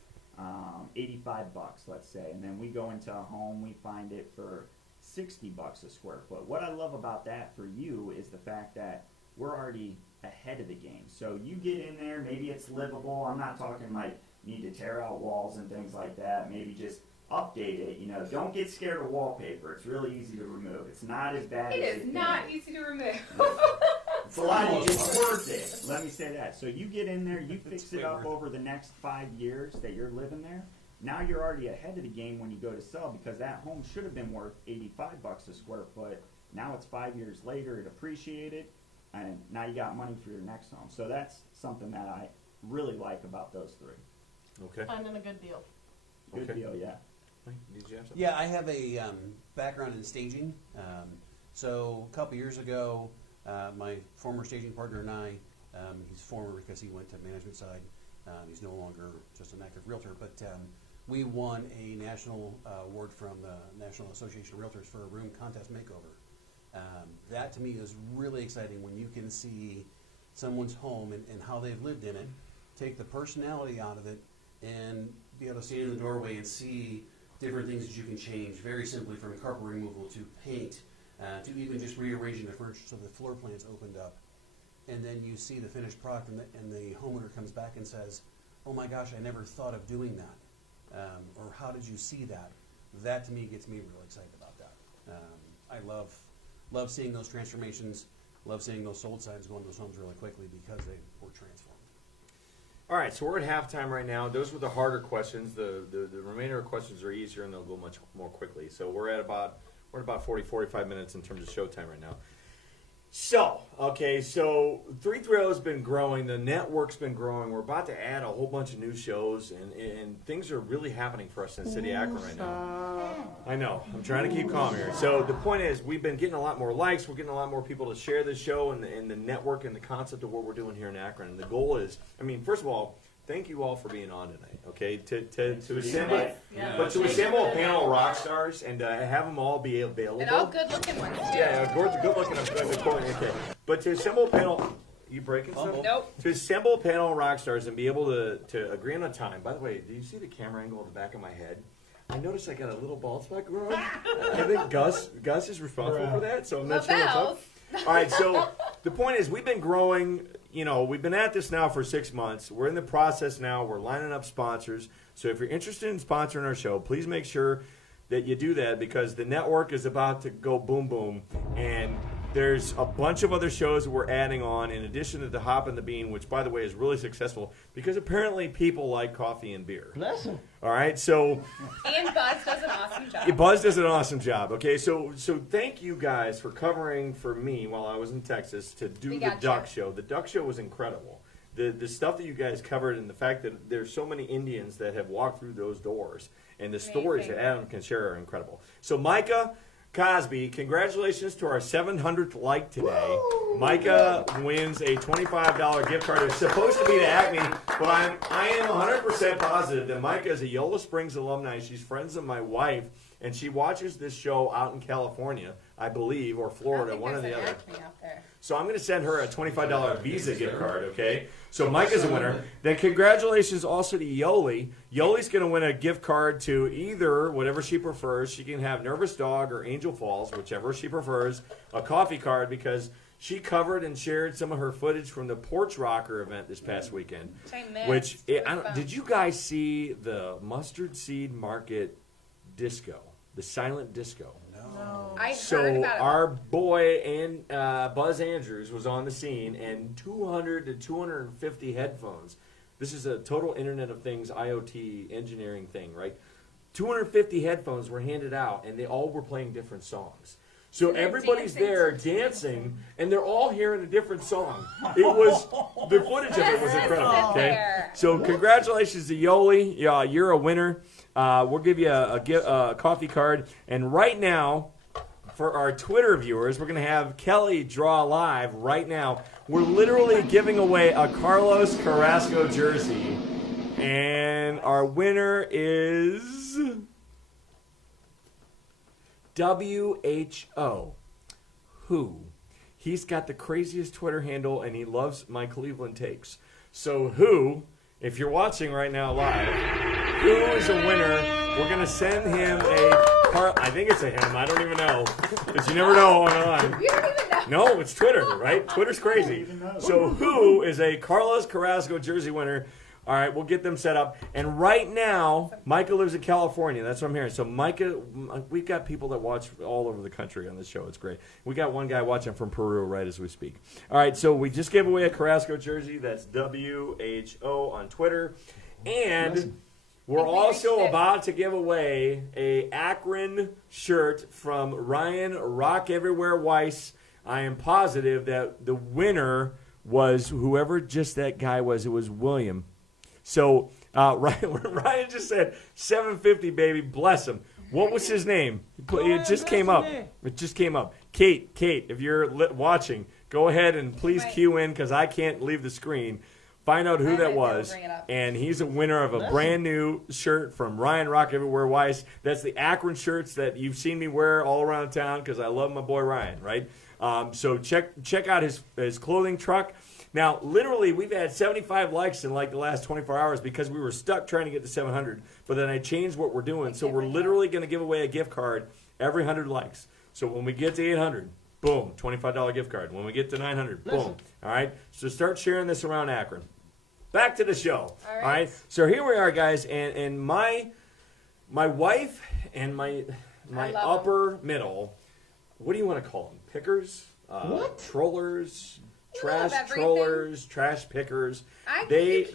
$85, let's say, and then we go into a home, we find it for $60 a square foot. What I love about that for you is the fact that we're already ahead of the game. So you get in there, maybe it's livable. I'm not talking like need to tear out walls and things like that. Maybe just update it. You know, don't get scared of wallpaper. It's really easy to remove. It's not as bad It as you is think. not easy to remove. It's a lot easier. It's worth it. Let me say that. So you get in there, you fix it way up worth it. over the next 5 years that you're living there. Now you're already ahead of the game when you go to sell because that home should have been worth $85 a square foot. Now it's 5 years later, it appreciated, and now you got money for your next home. So that's something that I really like about those three. Okay. Finding a good deal. Good Okay. deal, yeah. Did you have something? Yeah, I have a background in staging. So a couple years ago, my former staging partner and I, he's former because he went to management side. He's no longer just an active realtor, but we won a national award from the National Association of Realtors for a room contest makeover. That to me is really exciting when you can see someone's home and how they've lived in it, take the personality out of it and be able to stand in the doorway and see different things that you can change, very simply from carpet removal to paint, to even just rearranging the furniture so the floor plan's opened up. And then you see the finished product, and the homeowner comes back and says, oh my gosh, I never thought of doing that. Or how did you see that? That to me gets me real excited about that. I love seeing those transformations, love seeing those sold signs go into those homes really quickly because they were transformed. All right, so we're at halftime right now. Those were the harder questions. The remainder of questions are easier, and they'll go much more quickly. So we're at about 40, 45 minutes in terms of showtime right now. So 330 has been growing. The network's been growing. We're about to add a whole bunch of new shows, and things are really happening for us in the city of Akron right now. I know. I'm trying to keep calm here. So the point is, we've been getting a lot more likes. We're getting a lot more people to share this show and the network and the concept of what we're doing here in Akron. And the goal is, first of all, thank you all for being on tonight. Okay, to assemble, but to assemble a panel of rock stars and have them all be available. And all good-looking ones, too. Yeah, good looking. Okay, but to assemble a panel, you breaking something? Nope. To assemble a panel of rock stars and be able to agree on a time. By the way, do you see the camera angle at the back of my head? I noticed I got a little bald spot growing. I think Gus is responsible for that, so I'm not sure what's up. All right, so the point is, we've been growing. We've been at this now for 6 months. We're in the process now. We're lining up sponsors. So if you're interested in sponsoring our show, please make sure that you do that, because the network is about to go boom, boom. And there's a bunch of other shows that we're adding on, in addition to the Hop and the Bean, which, by the way, is really successful because apparently people like coffee and beer. Bless him. All right, so... And Buzz does an awesome job. Buzz does an awesome job. Okay, so thank you guys for covering for me while I was in Texas to do the Duck Show. The Duck Show was incredible. The stuff that you guys covered, and the fact that there's so many Indians that have walked through those doors, and the stories that Adam can share are incredible. So Micah Cosby, congratulations to our 700th like today. Woo! Micah wins a $25 gift card. It's supposed to be to Acme, but I am 100% positive that Micah is a Yola Springs alumni. She's friends with my wife, and she watches this show out in California, I believe, or Florida, one or the other. So I'm going to send her a $25 Visa gift card, okay? So Micah's a winner. Then congratulations also to Yoli. Yoli's going to win a gift card to either, whatever she prefers. She can have Nervous Dog or Angel Falls, whichever she prefers, a coffee card, because she covered and shared some of her footage from the Porch Rocker event this past weekend. Did you guys see the Mustard Seed Market disco, the silent disco? No. I heard about it. Our boy and Buzz Andrews was on the scene, and 200 to 250 headphones. This is a total Internet of Things IoT engineering thing, right? 250 headphones were handed out, and they all were playing different songs. So everybody's there dancing, and they're all hearing a different song. It was the footage of it was incredible. Okay, so congratulations to Yoli. Yeah, you're a winner. We'll give you a coffee card. And right now, for our Twitter viewers, we're going to have Kelly draw live right now. We're literally giving away a Carlos Carrasco jersey. And our winner is WHO. Who? He's got the craziest Twitter handle, and he loves my Cleveland takes. So who, if you're watching right now live, who is a winner? We're going to send him I think it's a him. I don't even know. Because you never know online. You don't even know. No, it's Twitter, right? Twitter's crazy. So who is a Carlos Carrasco jersey winner? All right, we'll get them set up. And right now, Micah lives in California. That's what I'm hearing. So Micah, we've got people that watch all over the country on this show. It's great. We got one guy watching from Peru right as we speak. All right, so we just gave away a Carrasco jersey. That's WHO on Twitter. And we're also about to give away a Akron shirt from Ryan Rock Everywhere Weiss. I am positive that the winner was whoever just that guy was. It was William. So Ryan just said 750, baby. Bless him. What was his name? It just came up. It just came up. Kate, if you're watching, go ahead and please cue in because I can't leave the screen. Find out who that was. And he's a winner of a brand new shirt from Ryan Rock Everywhere Weiss. That's the Akron shirts that you've seen me wear all around town because I love my boy Ryan, right? So check out his clothing truck. Now, literally, we've had 75 likes in like the last 24 hours because we were stuck trying to get to 700. But then I changed what we're doing. So we're literally going to give away a gift card every 100 likes. So when we get to 800, boom, $25 gift card. When we get to 900, boom. All right? So start sharing this around Akron. Back to the show. All right? So here we are, guys. And my wife and my upper middle, what do you want to call them? Pickers? Trollers? Trash trollers, trash pickers. Tuesday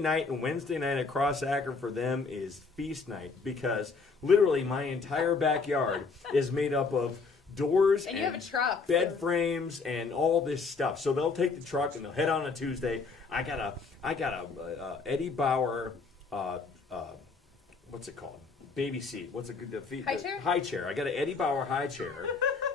night and Wednesday night across Akron for them is feast night because literally my entire backyard is made up of doors and you have a truck, bed frames, and all this stuff. So they'll take the truck and they'll head on a Tuesday. I got a Eddie Bauer, what's it called? Baby seat. What's it? High chair? High chair. I got an Eddie Bauer high chair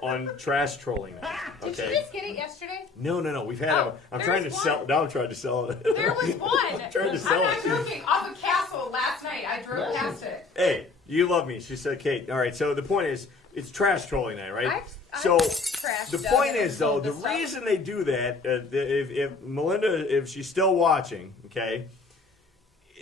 on trash trolling night. Okay? Did you just get it yesterday? No. We've had it. I'm trying to sell. Now I'm trying to sell it. There was one. I'm trying to sell I'm it. not joking. Off of Castle last night. I drove past it. Hey, you love me. She said, Kate. All right. So the point is, it's trash trolling night, right? So the point is, though, the reason they do that, if Melinda, if she's still watching, okay.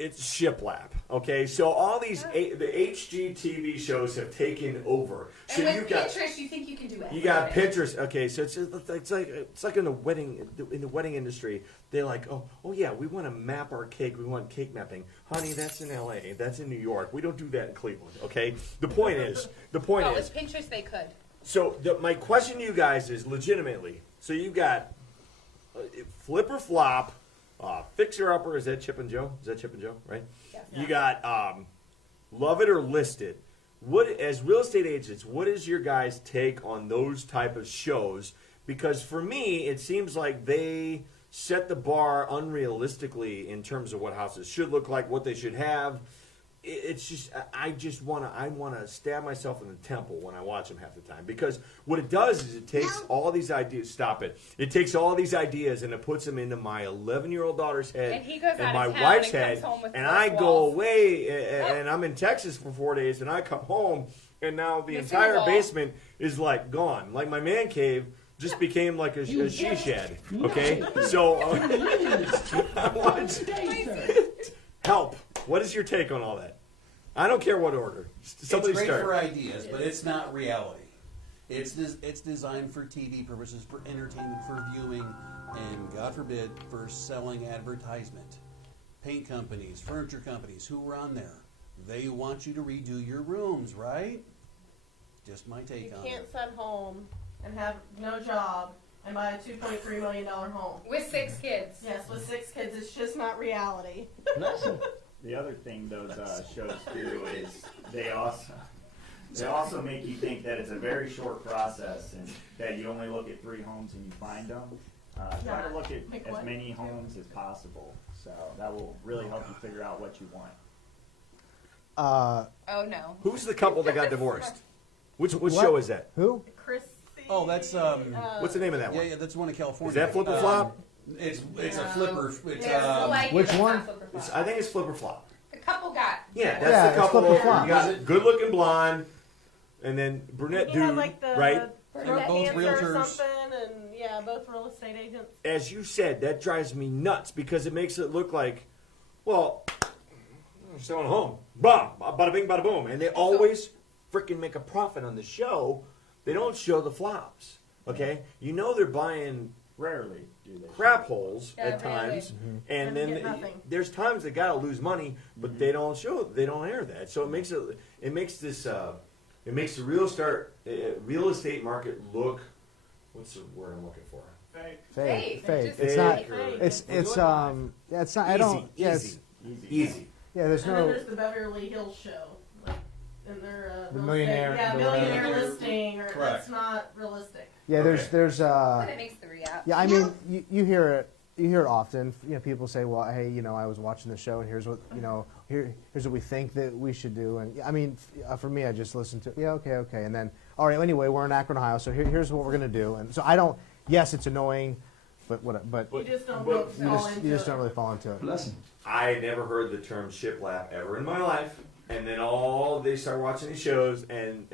It's shiplap, okay? So all these the HGTV shows have taken over. So and with Pinterest, you think you can do everything. You got Pinterest, okay? So it's like in the wedding industry. They're like, oh yeah, we want to map our cake. We want cake mapping, honey. That's in LA. That's in New York. We don't do that in Cleveland, okay? The point is, with Pinterest they could. So my question to you guys is legitimately. So you got flip or flop. Fixer Upper, is that Chip and Joe? Is that Chip and Joe, right? Yes. You got Love It or List It. As real estate agents, what is your guys' take on those type of shows? Because for me, it seems like they set the bar unrealistically in terms of what houses should look like, what they should have. It's just I want to stab myself in the temple when I watch them half the time, because what it does is it takes all these ideas. Stop it! It takes all these ideas and it puts them into my 11-year-old daughter's head and, he goes and out my of town wife's and head, comes home with and four I walls. go away and I'm in Texas for 4 days and I come home and now the entire basement is like gone, like my man cave just became like a she shed. Okay, so I want help. What is your take on all that? I don't care what order. Somebody it's great start. for ideas, but it's not reality. It's designed for TV purposes, for entertainment, for viewing, and God forbid, for selling advertisement. Paint companies, furniture companies, who are on there, they want you to redo your rooms, right? Just my take on it. You can't send home and have no job and buy a $2.3 million home. With 6 kids. Yes, with 6 kids, it's just not reality. The other thing those shows do is they also make you think that it's a very short process and that you only look at 3 homes and you find them. Try to look at as many homes as possible, so that will really help you figure out what you want. Oh no. Who's the couple that got divorced? Which show is that? Who? Chrissy. Oh, that's What's the name of that one? yeah, that's one in California. Is that Flip or Flop? It's a flipper. It's Which one? I think it's Flip or Flop. The couple got. Yeah, that's Yeah, the it's couple. Flip or Flop. You got good-looking blonde, and then brunette You have dude, like the right? They're both answer or realtors. something, and yeah, both real estate agents. As you said, that drives me nuts because it makes it look like, well, I'm selling a home. Bam, bada bing, bada boom. And they always freaking make a profit on the show. They don't show the flops, okay? You know they're buying Rarely do they. crap holes Yeah, at rarely. times, and And then get nothing. there's times they gotta lose money, but they don't air that. So it makes the real estate market look, what's the word I'm looking for? Fake. Fake. It's not. Fake. It's yeah. It's not. I don't. Yeah. Easy. Yeah. There's And then no. there's the Beverly Hills show, like, and their The real millionaire- estate, the millionaire millionaire- listing, or Correct. that's not realistic. Yeah. There's But it makes the reality. Yeah, I mean, you hear it. You hear it often. You know, people say, "Well, hey, you know, I was watching the show, and here's what here's what we think that we should do." And I mean, for me, I just listen to, yeah, okay, and then, all right, anyway, we're in Akron, Ohio, so here's what we're gonna do. And so I don't. Yes, it's annoying, but You just don't but fall into you just it. don't really fall into it. Bless him. I never heard the term shiplap ever in my life, and then they start watching these shows, and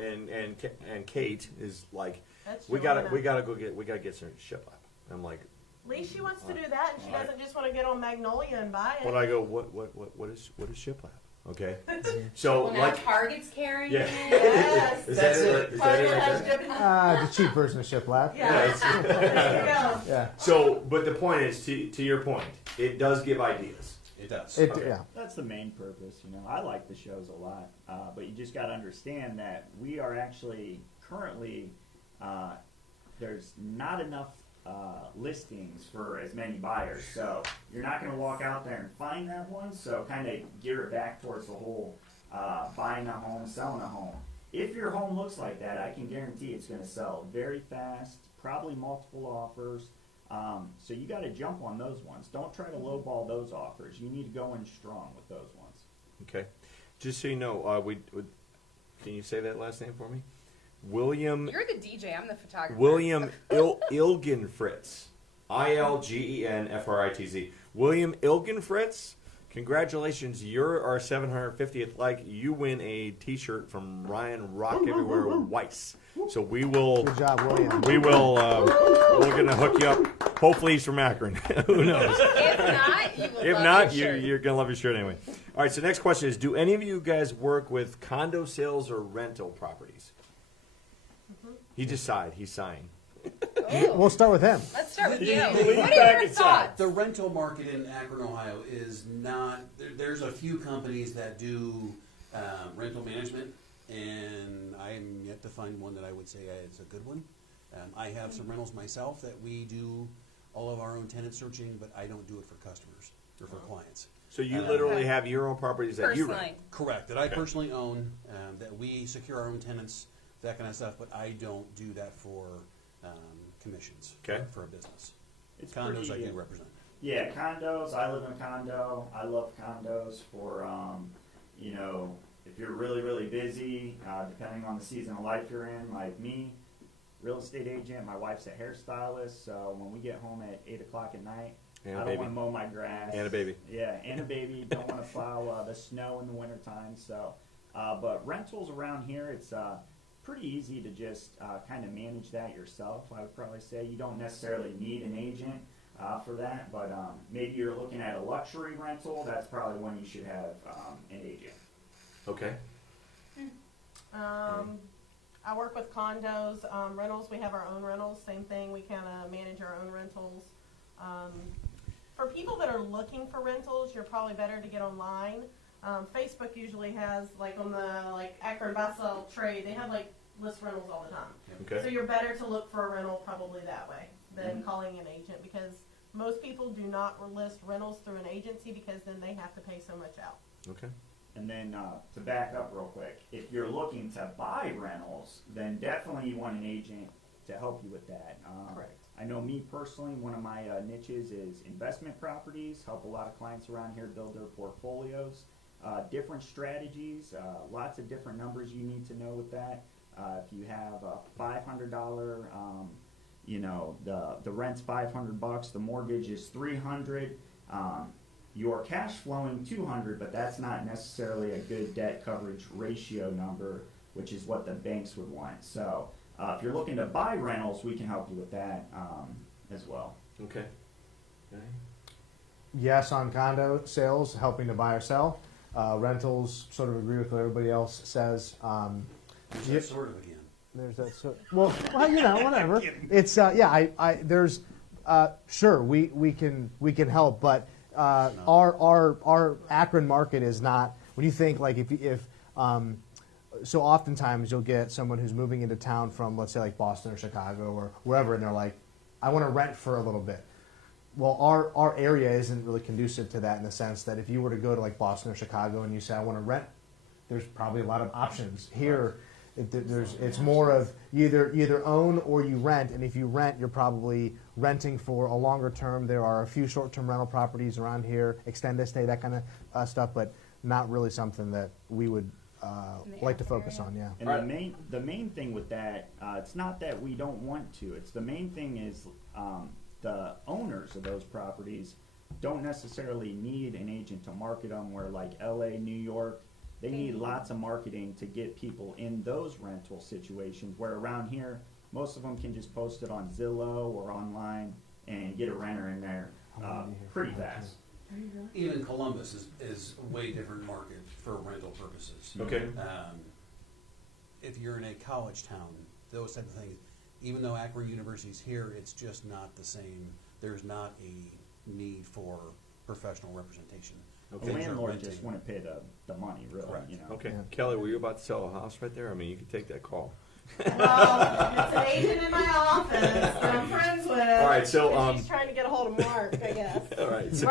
Kate is like, That's we gotta Joanna. get some shiplap. I'm like, At least she wants to do that, and she doesn't just want to get on Magnolia and buy it. but I go, what is shiplap? Okay, so Well, now like, Target's carrying yeah. it. Yes. Is that it? Is that Target it right has there? shipping. The cheap version of shiplap. Yeah. There you go. Yeah. So, but the point is, to your point, it does give ideas. It does. Okay. Yeah. That's the main purpose, you know. I like the shows a lot, but you just got to understand that we are actually currently there's not enough listings for as many buyers, so you're not going to walk out there and find that one. So kind of gear it back towards the whole buying a home, selling a home. If your home looks like that, I can guarantee it's going to sell very fast, probably multiple offers. So you got to jump on those ones. Don't try to lowball those offers. You need to go in strong with those ones. Okay, just so you know, can you say that last name for me? William You're the DJ. I'm the photographer. William Ilgenfritz, ILGENFRITZ. William Ilgenfritz, congratulations! You're our 750th like. You win a T-shirt from Ryan Rock Everywhere Weiss. So we will. Good job, William. We will. We're gonna hook you up. Hopefully he's from Akron. Who knows? If not, you will If love not, your shirt. you're gonna love your shirt anyway. All right. So next question is: do any of you guys work with condo sales or rental properties? He just sighed. He's sighing. Oh. We'll start with him. Let's start with you. Lean What back are your and sigh. thoughts? The rental market in Akron, Ohio is not, there's a few companies that do rental management, and I'm yet to find one that I would say it's a good one. I have some rentals myself that we do all of our own tenant searching, but I don't do it for customers or for clients. So you literally have your own properties that you rent. Personally. Correct, that I Okay. personally own, that we secure our own tenants, that kind of stuff, but I don't do that for commissions Okay. for a business. It's Condos pretty, I do represent. Yeah, condos. I live in a condo. I love condos for, you know, if you're really, really busy, depending on the season of life you're in, like me, real estate agent, my wife's a hairstylist, so when we get home at 8 o'clock at night, And a I don't baby. want to mow my grass. And a baby. Yeah, and a baby. Don't want to plow the snow in the wintertime. So, but rentals around here, it's pretty easy to just kind of manage that yourself. I would probably say you don't necessarily need an agent for that, but maybe you're looking at a luxury rental. That's probably when you should have an agent. Okay. I work with condos, rentals. We have our own rentals. Same thing. We kind of manage our own rentals. For people that are looking for rentals, you're probably better to get online. Facebook usually has, like on the Akron Buy-Sell Trade, they have list rentals all the time. So Okay. you're better to look for a rental probably that way than calling an agent, because most people do not list rentals through an agency because then they have to pay so much out. Okay. And then to back up real quick, if you're looking to buy rentals, then definitely you want an agent to help you with that. Correct. I know me personally, one of my niches is investment properties. Help a lot of clients around here build their portfolios. Different strategies, lots of different numbers you need to know with that. If you have a $500, you know, the rent's $500, the mortgage is $300. You're cash flowing $200, but that's not necessarily a good debt coverage ratio number, which is what the banks would want. So if you're looking to buy rentals, we can help you with that as well. Okay. Okay. Yes on condo sales, helping to buy or sell. Rentals, sort of agree with what everybody else says. There's Yeah. that sort of again. There's that. Well, you know, whatever. It's yeah. There's sure we can help, but our Akron market is not. When you think if so oftentimes you'll get someone who's moving into town from, let's say, like Boston or Chicago or wherever, and they're like, I want to rent for a little bit. Well, our area isn't really conducive to that in the sense that if you were to go to like Boston or Chicago and you say, I want to rent, there's probably a lot of options. Here, it's more of you either own or you rent, and if you rent, you're probably renting for a longer term. There are a few short-term rental properties around here, extended stay, that kind of stuff, but not really something that we would like to focus on. Yeah. And the main thing with that, it's not that we don't want to. It's the main thing is the owners of those properties don't necessarily need an agent to market them. Where like LA, New York, they need lots of marketing to get people in those rental situations. Where around here, most of them can just post it on Zillow or online, and get a renter in there pretty fast. Even Columbus is a way different market for rental purposes. Okay. If you're in a college town, those type of things, even though Akron University's here, it's just not the same. There's not a need for professional representation. The Things are landlord renting. just wouldn't pay the money, really. Correct. You know? Okay. Yeah. Kelly, were you about to sell a house right there? I mean, you could take that call. Well, it's an agent in my office that I'm friends with. All right, so, and she's trying to get a hold of Mark, I guess. All right. So,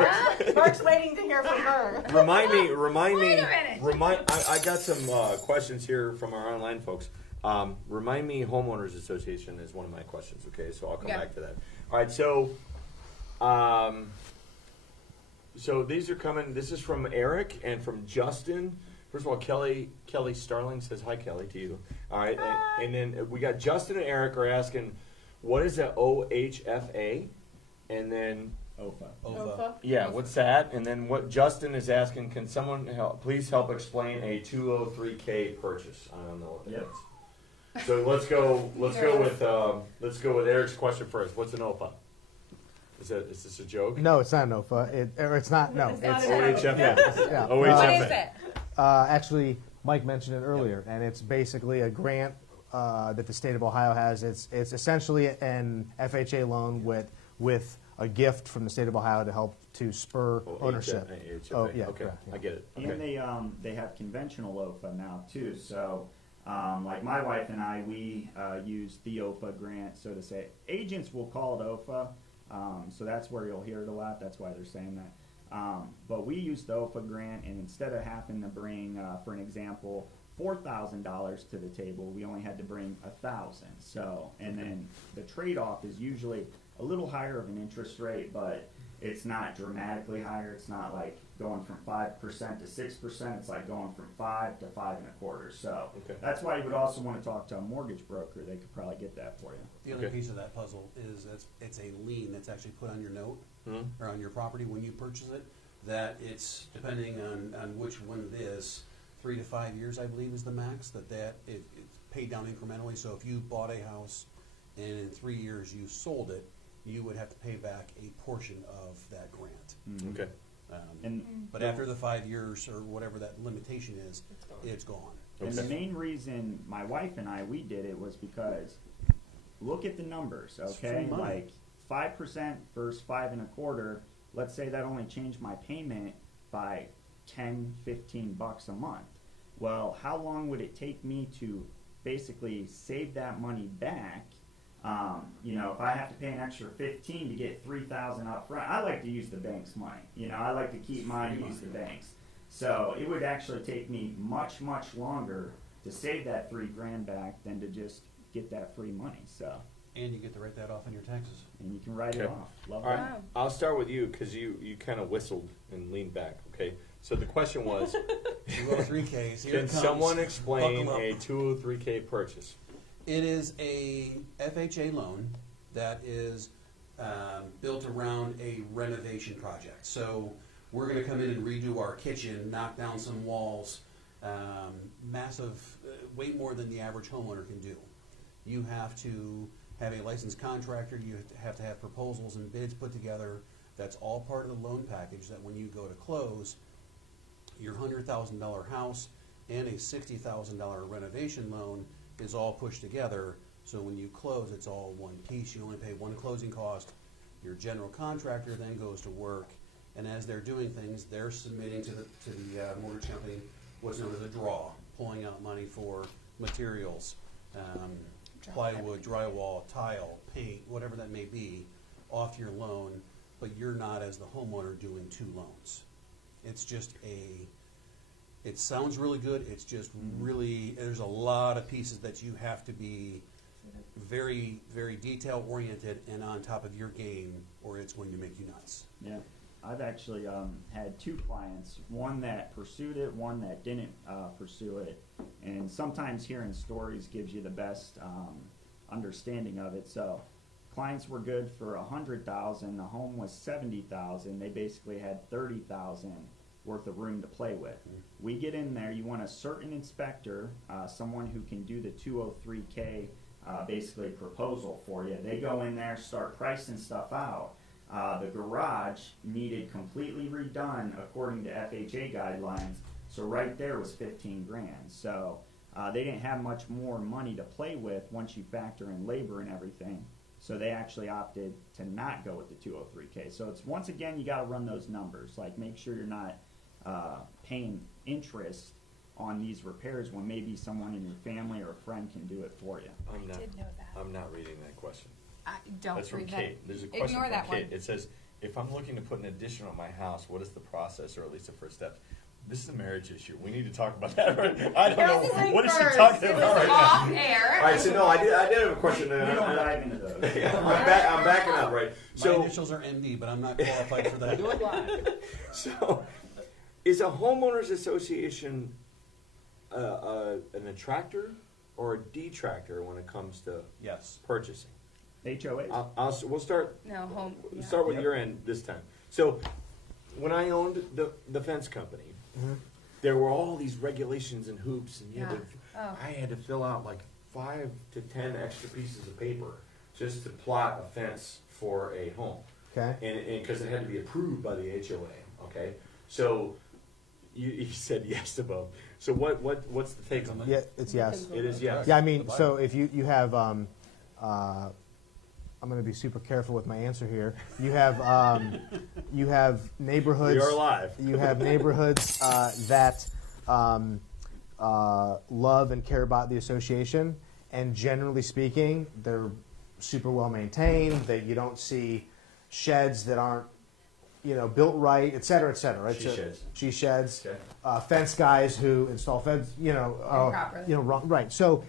Mark's waiting to hear from her. remind me. Wait a minute. I got some questions here from our online folks. Remind me, homeowners association is one of my questions. Okay, so I'll come Yeah. back to that. All right, so, so these are coming. This is from Eric and from Justin. First of all, Kelly Starling says hi, Kelly, to you. All right, and then we got Justin and Eric are asking, what is a OHFA? And then OFA. OFA. yeah, what's that? And then what Justin is asking, can someone please help explain a 203K purchase? I don't know what that Yep. is. So let's go with Eric's question first. What's an OFA? Is this a joke? No, it's not an OFA. It's not. No, It's not it's an OHFA. yeah. OHFA. What is it? Actually, Mike mentioned it earlier, and it's basically a grant that the state of Ohio has. It's essentially an FHA loan with a gift from the state of Ohio to help to spur ownership. OHFA. Oh, yeah, Okay, correct, yeah. I get it. And Okay. they have conventional OFA now too. So, like my wife and I, we use the OFA grant, so to say. Agents will call it OFA, so that's where you'll hear it a lot. That's why they're saying that. But we use the OFA grant, and instead of having to bring, for an example, $4,000 to the table, we only had to bring $1,000. So, and then the trade-off is usually a little higher of an interest rate, but it's not dramatically higher. It's not like going from 5% to 6%. It's like going from 5 to 5 1/4. So Okay. that's why you would also want to talk to a mortgage broker. They could probably get that for you. The other Okay. piece of that puzzle is it's a lien that's actually put on your note Mhm. or on your property when you purchase it. That it's depending on which one it is, 3 to 5 years, I believe, is the max. It's paid down incrementally. So if you bought a house and in 3 years you sold it, you would have to pay back a portion of that grant. Okay. And But after the 5 years or whatever that limitation is, it's gone. And the Okay. main reason my wife and we did it was because look at the numbers, It's free okay? money. Like 5% versus 5 1/4. Let's say that only changed my payment by $10-15 a month. Well, how long would it take me to basically save that money back? If I have to pay an extra 15 to get 3,000 up front, I like to use the bank's money. I like to keep mine and use the bank's. So it would actually take me much, much longer to save that $3,000 back than to just get that free money. So, And you get to write that off on your taxes. and you can write it Okay. off. Love All right, that. Wow. I'll start with you because you kind of whistled and leaned back. Okay, so the question was, 203Ks. Here can it comes. someone explain Buckle up. a 203K purchase? It is a FHA loan that is built around a renovation project. So we're going to come in and redo our kitchen, knock down some walls, massive, way more than the average homeowner can do. You have to have a licensed contractor. You have to have proposals and bids put together. That's all part of the loan package that when you go to close, your $100,000 house and a $60,000 renovation loan is all pushed together. So when you close, it's all one piece. You only pay one closing cost. Your general contractor then goes to work, and as they're doing things, they're submitting to the mortgage company what's known as a draw, pulling out money for materials, plywood, drywall, tile, paint, whatever that may be, off your loan. But you're not, as the homeowner, doing two loans. It's just it sounds really good. It's just really, there's a lot of pieces that you have to be very, very detail oriented and on top of your game, or it's going to make you nuts. Yeah. I've actually had two clients, one that pursued it, one that didn't pursue it. And sometimes hearing stories gives you the best understanding of it. So clients were good for $100,000. The home was $70,000. They basically had $30,000 worth of room to play with. We get in there. You want a certain inspector, someone who can do the 203K basically proposal for you. They go in there, start pricing stuff out. The garage needed completely redone according to FHA guidelines, so right there was 15 grand. So they didn't have much more money to play with once you factor in labor and everything. So they actually opted to not go with the 203K. So it's, once again, you got to run those numbers. Like, make sure you're not paying interest on these repairs when maybe someone in your family or a friend can do it for you. Did know that. I'm not reading that question. Don't That's from read Kate. that. There's a question Ignore from that Kate. one. It says, if I'm looking to put an addition on my house, what is the process, or at least the first steps? This is a marriage issue. We need to talk about that. I don't know. What is she talking about right Off now? air. All right, so no, I did have a question. We don't dive into those. I'm backing up, right? My So, initials are MD, but I'm not qualified for that. Do it live. so is a homeowners association an attractor or a detractor when it comes to Yes. purchasing? HOA. We'll start. No, home. We'll yeah. start with Yep. your end this time. So, when I owned the fence company, there were all these regulations and hoops, and Yeah. Oh. I had to fill out like 5 to 10 extra pieces of paper just to plot a fence for a home, Okay. and because it had to be approved by the HOA. Okay, so you said yes to both. So what's the take on that? Yeah, it's yes. It is yes. Yeah, I mean, so if you have, I'm going to be super careful with my answer here. You have neighborhoods. We are live. You have neighborhoods that love and care about the association, and generally speaking, they're super well maintained. That you don't see sheds that aren't, built right, et cetera, et cetera. Right? She sheds. Okay. Fence guys who install fence, Improperly. wrong, right. So,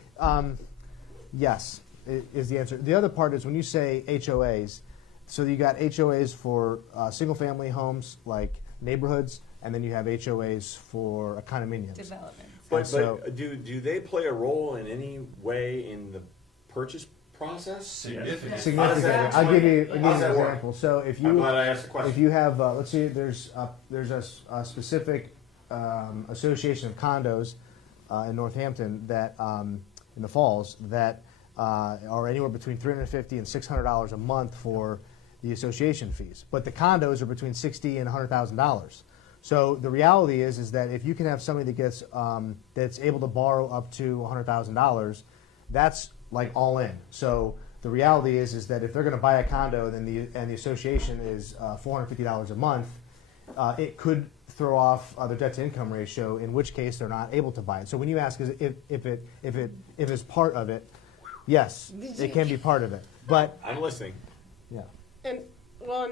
yes, is the answer. The other part is when you say HOAs, so you got HOAs for single-family homes, like neighborhoods, and then you have HOAs for condominiums. Development. But So- do they play a role in any way in the purchase process? Significantly. How does that I'll give you How an does that work? example. So if I'm you glad I asked the question. if you have let's see, there's a specific association of condos in Northampton that in the Falls that are anywhere between $350 and $600 a month for the association fees, but the condos are between $60,000 and $100,000. So the reality is that if you can have somebody that gets that's able to borrow up to $100,000, that's like all in. So the reality is that if they're going to buy a condo, then the association is $450 a month, it could throw off their debt to income ratio, in which case they're not able to buy it. So when you ask if it's part of it, yes, it can be part of it. But I'm listening. yeah. And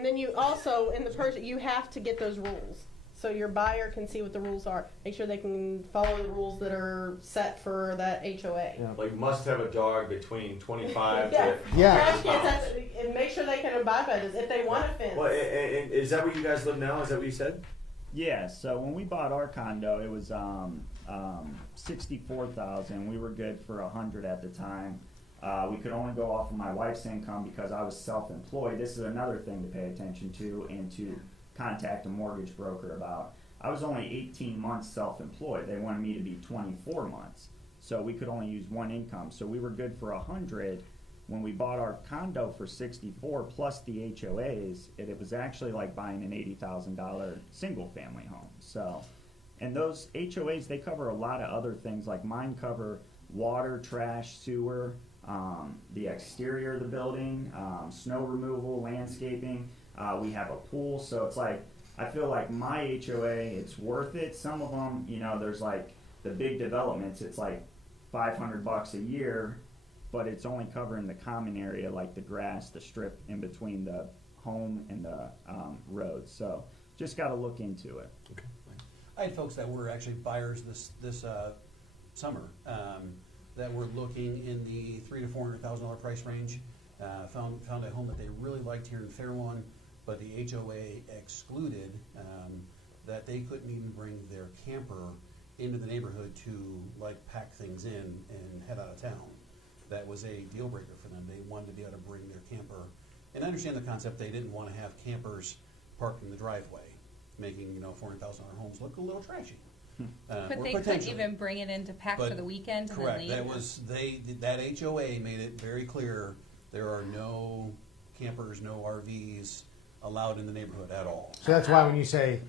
then you also in the person you have to get those rules, so your buyer can see what the rules are. Make sure they can follow the rules that are set for that HOA. Yeah. Like, must have a dog between 25 Yeah. to... Yeah. Trash cans, and make sure they can abide by this. If they want a fence, Well, and is that where you guys live now? Is that what you said? Yeah, so when we bought our condo, it was $64,000. We were good for $100 at the time. We could only go off of my wife's income because I was self-employed. This is another thing to pay attention to and to contact a mortgage broker about. I was only 18 months self-employed. They wanted me to be 24 months. So we could only use one income. So we were good for $100. When we bought our condo for $64 plus the HOAs, it was actually like buying an $80,000 single family home. So, and those HOAs, they cover a lot of other things, like mine cover water, trash, sewer, the exterior of the building, snow removal, landscaping. We have a pool, so it's like, I feel like my HOA, it's worth it. Some of them, there's like the big developments, it's like $500 a year, but it's only covering the common area, like the grass, the strip in between the home and the road. So just got to look into it. Okay. I had folks that were actually buyers this summer that were looking in the $300,000 to $400,000 price range. Found a home that they really liked here in Fairlawn, but the HOA excluded that they couldn't even bring their camper into the neighborhood to pack things in and head out of town. That was a deal breaker for them. They wanted to be able to bring their camper. And I understand the concept. They didn't want to have campers parked in the driveway, making $400,000 homes look a little trashy. But or they couldn't potentially. even bring it into pack for But- the weekend and Correct. then That leave. that HOA made it very clear there are no campers, no RVs allowed in the neighborhood at all. So that's why when you say,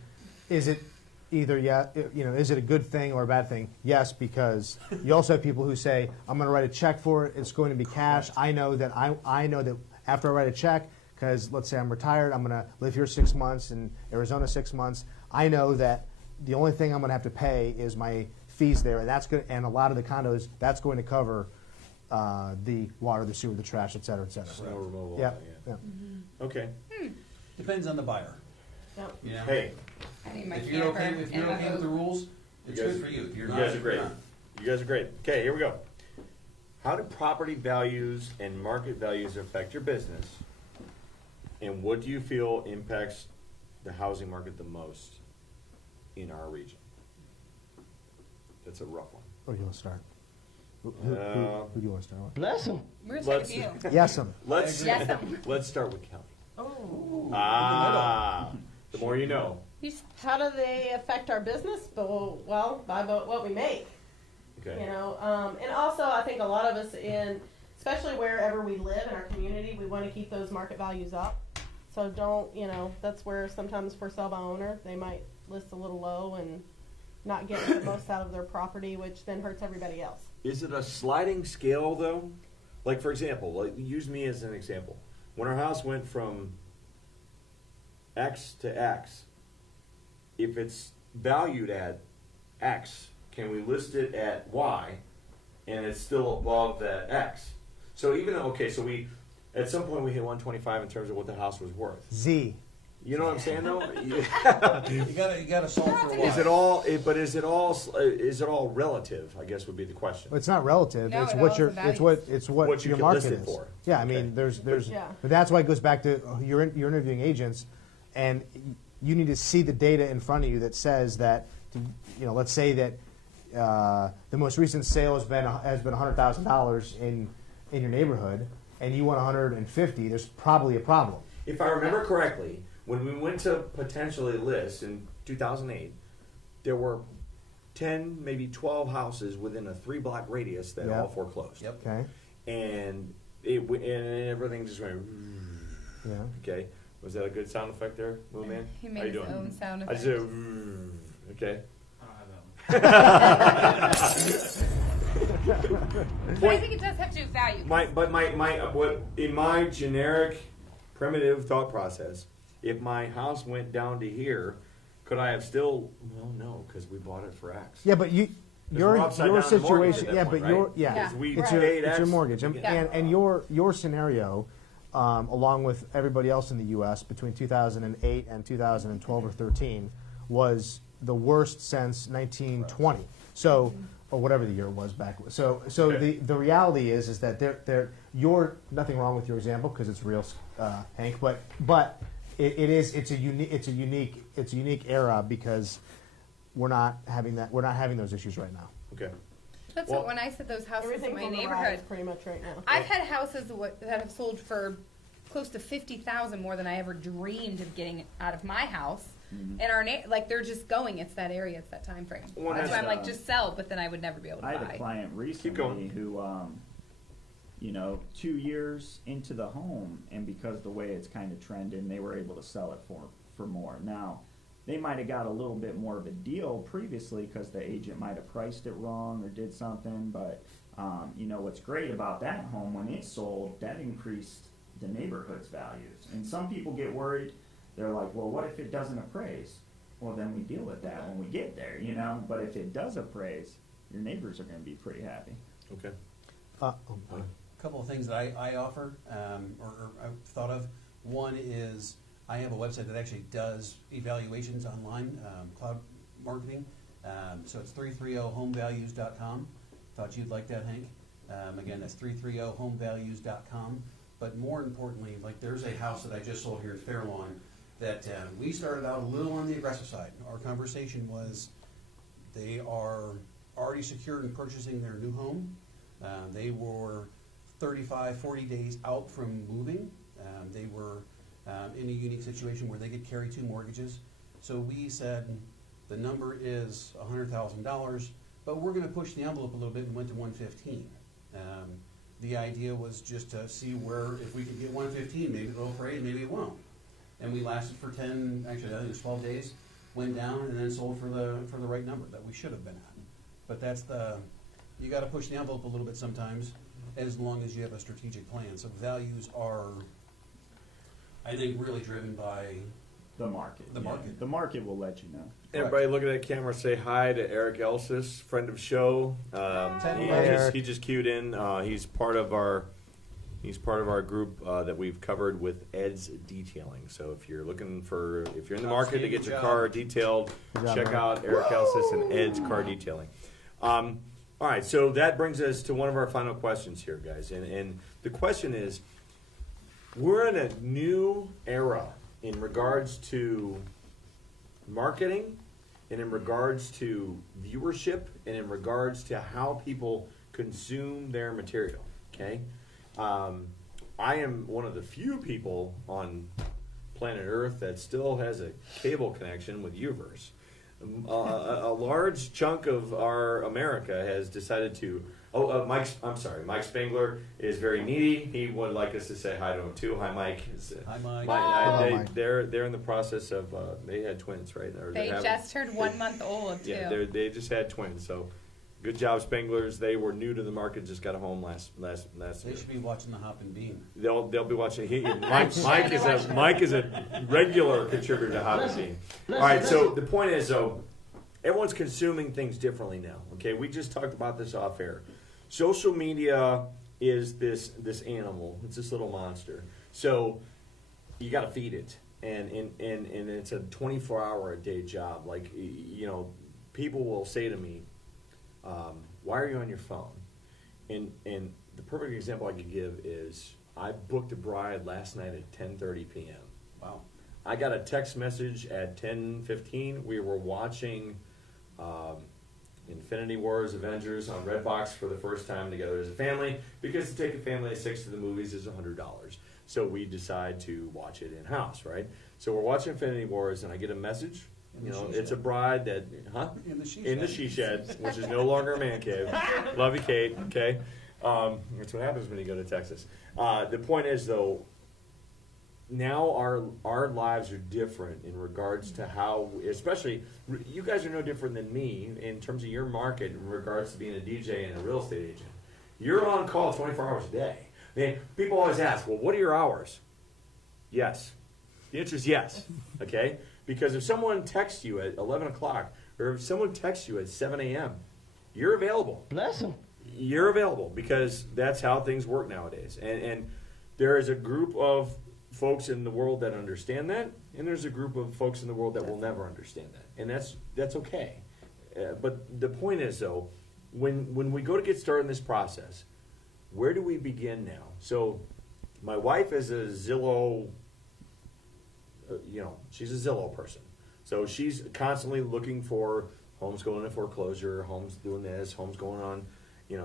is it either is it a good thing or a bad thing? Yes, because you also have people who say, I'm going to write a check for it. It's going to be cash. I know that after I write a check, because let's say I'm retired, I'm going to live here 6 months and Arizona 6 months. I know that the only thing I'm going to have to pay is my fees there, and that's good. And a lot of the condos, that's going to cover the water, the sewer, the trash, et cetera, et cetera. Snow removal. Yeah. Yeah. Okay. Depends on the buyer. Yep. You know? Hey, I need my If you're okay, camper if you're and my okay with the boat. rules, it's You guys- good for you. If you're you not, guys are great. you're not. You guys are great. Okay, here we go. How do property values and market values affect your business? And what do you feel impacts the housing market the most in our region? That's a rough one. Where do you want to start? Who do you want to start with? Bless him. We're Let's- sick of you. Let's Yes, let's start with Kelly. Oh. The more you know. How do they affect our business? Well, by what we make. Okay. You know, and also I think a lot of us especially wherever we live in our community, we want to keep those market values up. So that's where sometimes for sale by owner, they might list a little low and not get the most out of their property, which then hurts everybody else. Is it a sliding scale though? Like for example, use me as an example. When our house went from X to X, if it's valued at X, can we list it at Y and it's still above that X? So even though, so we, at some point we hit 125 in terms of what the house was worth. Z. You know what I'm saying though? You gotta solve for a while. Is it all relative, I guess would be the question. Well, it's not relative. No, It's it what all your is the it's what What you your can market list it is. for. Yeah, I Okay. mean, there's Yeah. but that's why it goes back to you're interviewing agents, and you need to see the data in front of you that says that let's say that the most recent sale has been $100,000 in your neighborhood, and you want 150. There's probably a problem. If I remember correctly, when we went to potentially list in 2008, there were 10, maybe 12 houses within a 3-block radius that Yeah. all foreclosed. Yep. Okay. And and everything just went. Yeah. Okay, was that a good sound effect there, Moo Man? He How made you his doing? own sound I effect. just okay. I don't have that But I think it does have to do with value. What in my generic, primitive thought process, if my house went down to here, could I have still? Well, no, because we bought it for X. Yeah, but we're upside your down in the mortgage situation. at that Yeah, point, but your right? yeah, Yeah. We it's paid your X. mortgage, and, Yeah. and your scenario, along with everybody else in the U.S. between 2008 and 2012 or 13, was the worst since 1920. So, or whatever the year was back. So Okay. the reality is that you're nothing wrong with your example because it's real, Hank. But it's a unique era because we're not having those issues right now. Okay. That's Well, what when I said those houses in Everything's my on the neighborhood. rise pretty much right now. I've had houses that have sold for close to $50,000 more than I ever dreamed of getting out of my house. And they're just going. It's that area. It's that time frame. Well, That's why I'm like, that's, just sell. But then I would never be able to I had buy. a client going. recently who, 2 years into the home, and because the way it's kind of trending, they were able to sell it for more. Now, they might have got a little bit more of a deal previously because the agent might have priced it wrong or did something, but what's great about that home, when it sold, that increased the neighborhood's values. And some people get worried. They're like, well, what if it doesn't appraise? Well, then we deal with that when we get there, But if it does appraise, your neighbors are going to be pretty happy. Okay. A couple of things that I offer or I've thought of. One is I have a website that actually does evaluations online, cloud marketing. So it's 330homevalues.com. Thought you'd like that, Hank. Again, that's 330homevalues.com. But more importantly, like there's a house that I just sold here in Fairlawn that we started out a little on the aggressive side. Our conversation was they are already secured in purchasing their new home. They were 35, 40 days out from moving. They were in a unique situation where they could carry 2 mortgages. So we said The number is $100,000, but we're gonna push the envelope a little bit and went to 115. The idea was just to see where, if we could get 115, maybe it'll parade, maybe it won't. And we lasted for 10, actually I think it was 12 days, went down and then sold for the right number that we should have been at. But you gotta push the envelope a little bit sometimes, as long as you have a strategic plan. So values are, I think, really driven by The market. The market. The market will let you know. Everybody looking at the camera, say hi to Eric Elsis, friend of show. He just queued in. He's part of our group that we've covered with Ed's Detailing. So if you're in the market to get your car detailed, check out Eric Elsis and Ed's Car Detailing. All right, so that brings us to one of our final questions here, guys. And the question is, we're in a new era in regards to marketing, and in regards to viewership, and in regards to how people consume their material, okay? I am one of the few people on planet Earth that still has a cable connection with Uverse. A large chunk of our America has decided to. Mike Spangler is very needy. He would like us to say hi to him too. Hi, Mike. Hi, Mike. Hello, Mike. They're in the process of. They had twins, right? Or They just turned 1 month old too. Yeah, they just had twins. So, good job, Spanglers. They were new to the market. Just got home last They year. should be watching the Hop and Beam. They'll be watching. Mike is a regular contributor to Hot and Beam. All right. So the point is, though, everyone's consuming things differently now. Okay, we just talked about this off air. Social media is this animal. It's this little monster. So you got to feed it, and it's a 24-hour-a-day job. Like, you know, people will say to me, "Why are you on your phone?" And the perfect example I could give is I booked a bride last night at 10:30 p.m. Wow. I got a text message at 10:15. We were watching Infinity Wars Avengers on Redbox for the first time together as a family, because to take a family of 6 to the movies is $100. So we decide to watch it in-house, right? So we're watching Infinity Wars, and I get a message. You know, it's a bride that, in the she shed, which is no longer a man cave. Love you, Kate. Okay, that's what happens when you go to Texas. The point is, though, now our lives are different in regards to how, especially you guys are no different than me in terms of your market in regards to being a DJ and a real estate agent. You're on call 24 hours a day. I mean, people always ask, well, what are your hours? Yes. The answer is yes. Okay. Because if someone texts you at 11 o'clock, or if someone texts you at 7 a.m., you're available. Bless him. You're available, because that's how things work nowadays. And there is a group of folks in the world that understand that, and there's a group of folks in the world that will never understand that. And that's okay. But the point is, though, when we go to get started in this process, where do we begin now? So my wife is a Zillow, she's a Zillow person. So she's constantly looking for homes going into foreclosure, homes doing this, homes going on,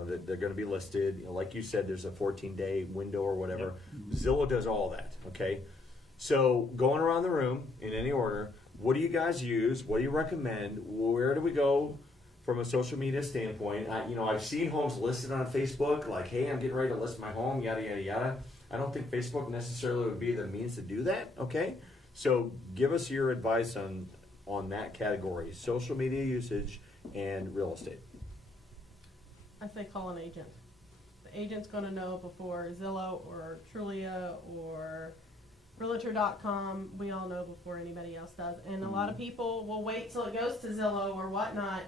that they're going to be listed. Like you said, there's a 14-day window or whatever. Yep. Zillow does all that, okay? So going around the room in any order, what do you guys use? What do you recommend? Where do we go from a social media standpoint? I've seen homes listed on Facebook, like, hey, I'm getting ready to list my home, yada, yada, yada. I don't think Facebook necessarily would be the means to do that, okay? So give us your advice on that category, social media usage and real estate. I say call an agent. The agent's going to know before Zillow or Trulia or Realtor.com. We all know before anybody else does. And a lot of people will wait till it goes to Zillow or whatnot,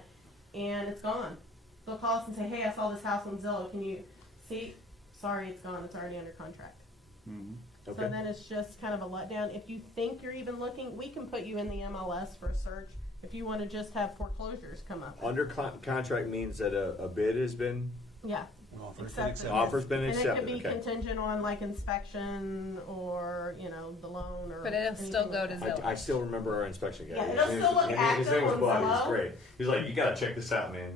and it's gone. They'll call us and say, hey, I saw this house on Zillow. Can you see? Sorry, it's gone. It's already under contract. Mm-hmm. Okay. So then it's just kind of a letdown. If you think you're even looking, we can put you in the MLS for a search if you want to just have foreclosures come up. Under contract means that a bid has been Yeah. Offer's been accepted. And it could be contingent on like inspection or the loan or. But it'll still go to Zillow. I still remember our inspection guy. Yeah, it'll still look active His name was on Bud. He was Zillow. great. He's like, you got to check this out, man.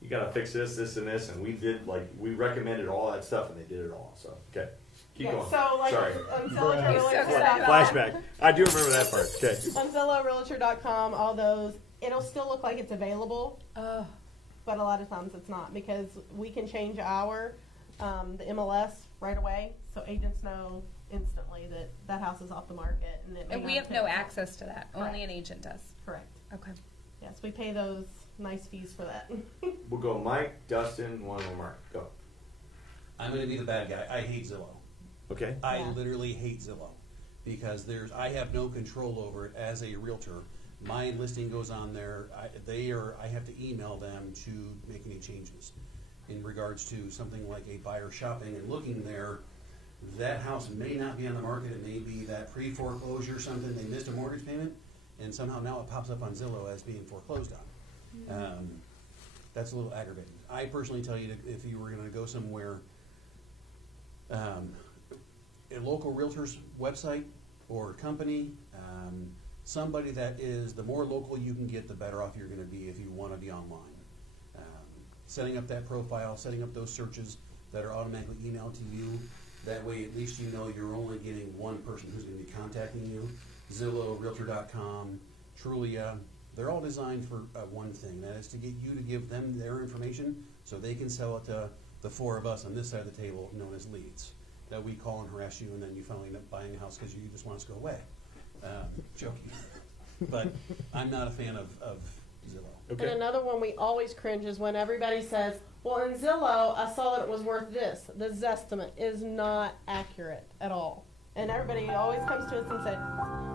You got to fix this, this, and this, and we recommended all that stuff, and they did it all. So okay, keep going. So like Sorry. on Zillow, Flashback. I do remember that part. Okay. On Zillow, Realtor.com, all those, it'll still look like it's available, Oh, but a lot of times it's not, because we can change the MLS right away, so agents know instantly that that house is off the market. and we have no access to that. Only Correct. an agent does. Correct. Okay. Yes, we pay those nice fees for that. We'll go Mike, Dustin, one more Mark. Go. I'm going to be the bad guy. I hate Zillow. Okay. I Yeah. literally hate Zillow because I have no control over it as a realtor. My listing goes on there. I have to email them to make any changes in regards to something like a buyer shopping and looking there. That house may not be on the market. It may be that pre-foreclosure or something. They missed a mortgage payment, and somehow now it pops up on Zillow as being foreclosed on. That's a little aggravating. I personally tell you, if you were going to go somewhere, a local realtor's website or company, somebody that is, the more local you can get, the better off you're going to be if you want to be online. Setting up that profile, setting up those searches that are automatically emailed to you. That way, at least you know you're only getting one person who's going to be contacting you. Zillow, Realtor.com, Trulia, they're all designed for one thing. That is to get you to give them their information so they can sell it to the four of us on this side of the table, known as leads. That we call and harass you, and then you finally end up buying a house because you just want us to go away. Joking. But I'm not a fan of Zillow. Okay. And another one we always cringe is when everybody says, well, in Zillow, I saw that it was worth this. The Zestimate is not accurate at all. And everybody always comes to us and says,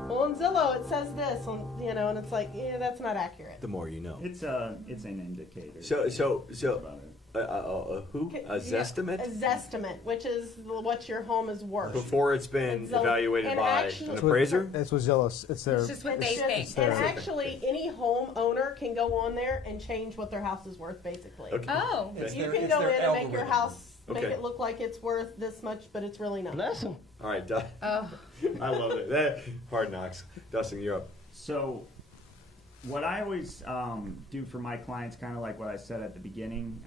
well, in Zillow, it says this, and it's like, yeah, that's not accurate. The more you know. It's an indicator. So, About it. who? A Yeah, Zestimate? A Zestimate, which is what your home is worth. Before it's been And so- evaluated and by actually- an appraiser? That's what Zillow. It's their. It's just what they It's just- think. And their- actually, any homeowner can go on there and change what their house is worth, basically. Okay. Oh. Okay. You their- can it's go their in and make your algorithm. house, make Okay. it look like it's worth this much, but it's really not. Bless him. All right, Oh. I love it. That, hard knocks. Dustin, you're up. So, what I always do for my clients, kind of like what I said at the beginning,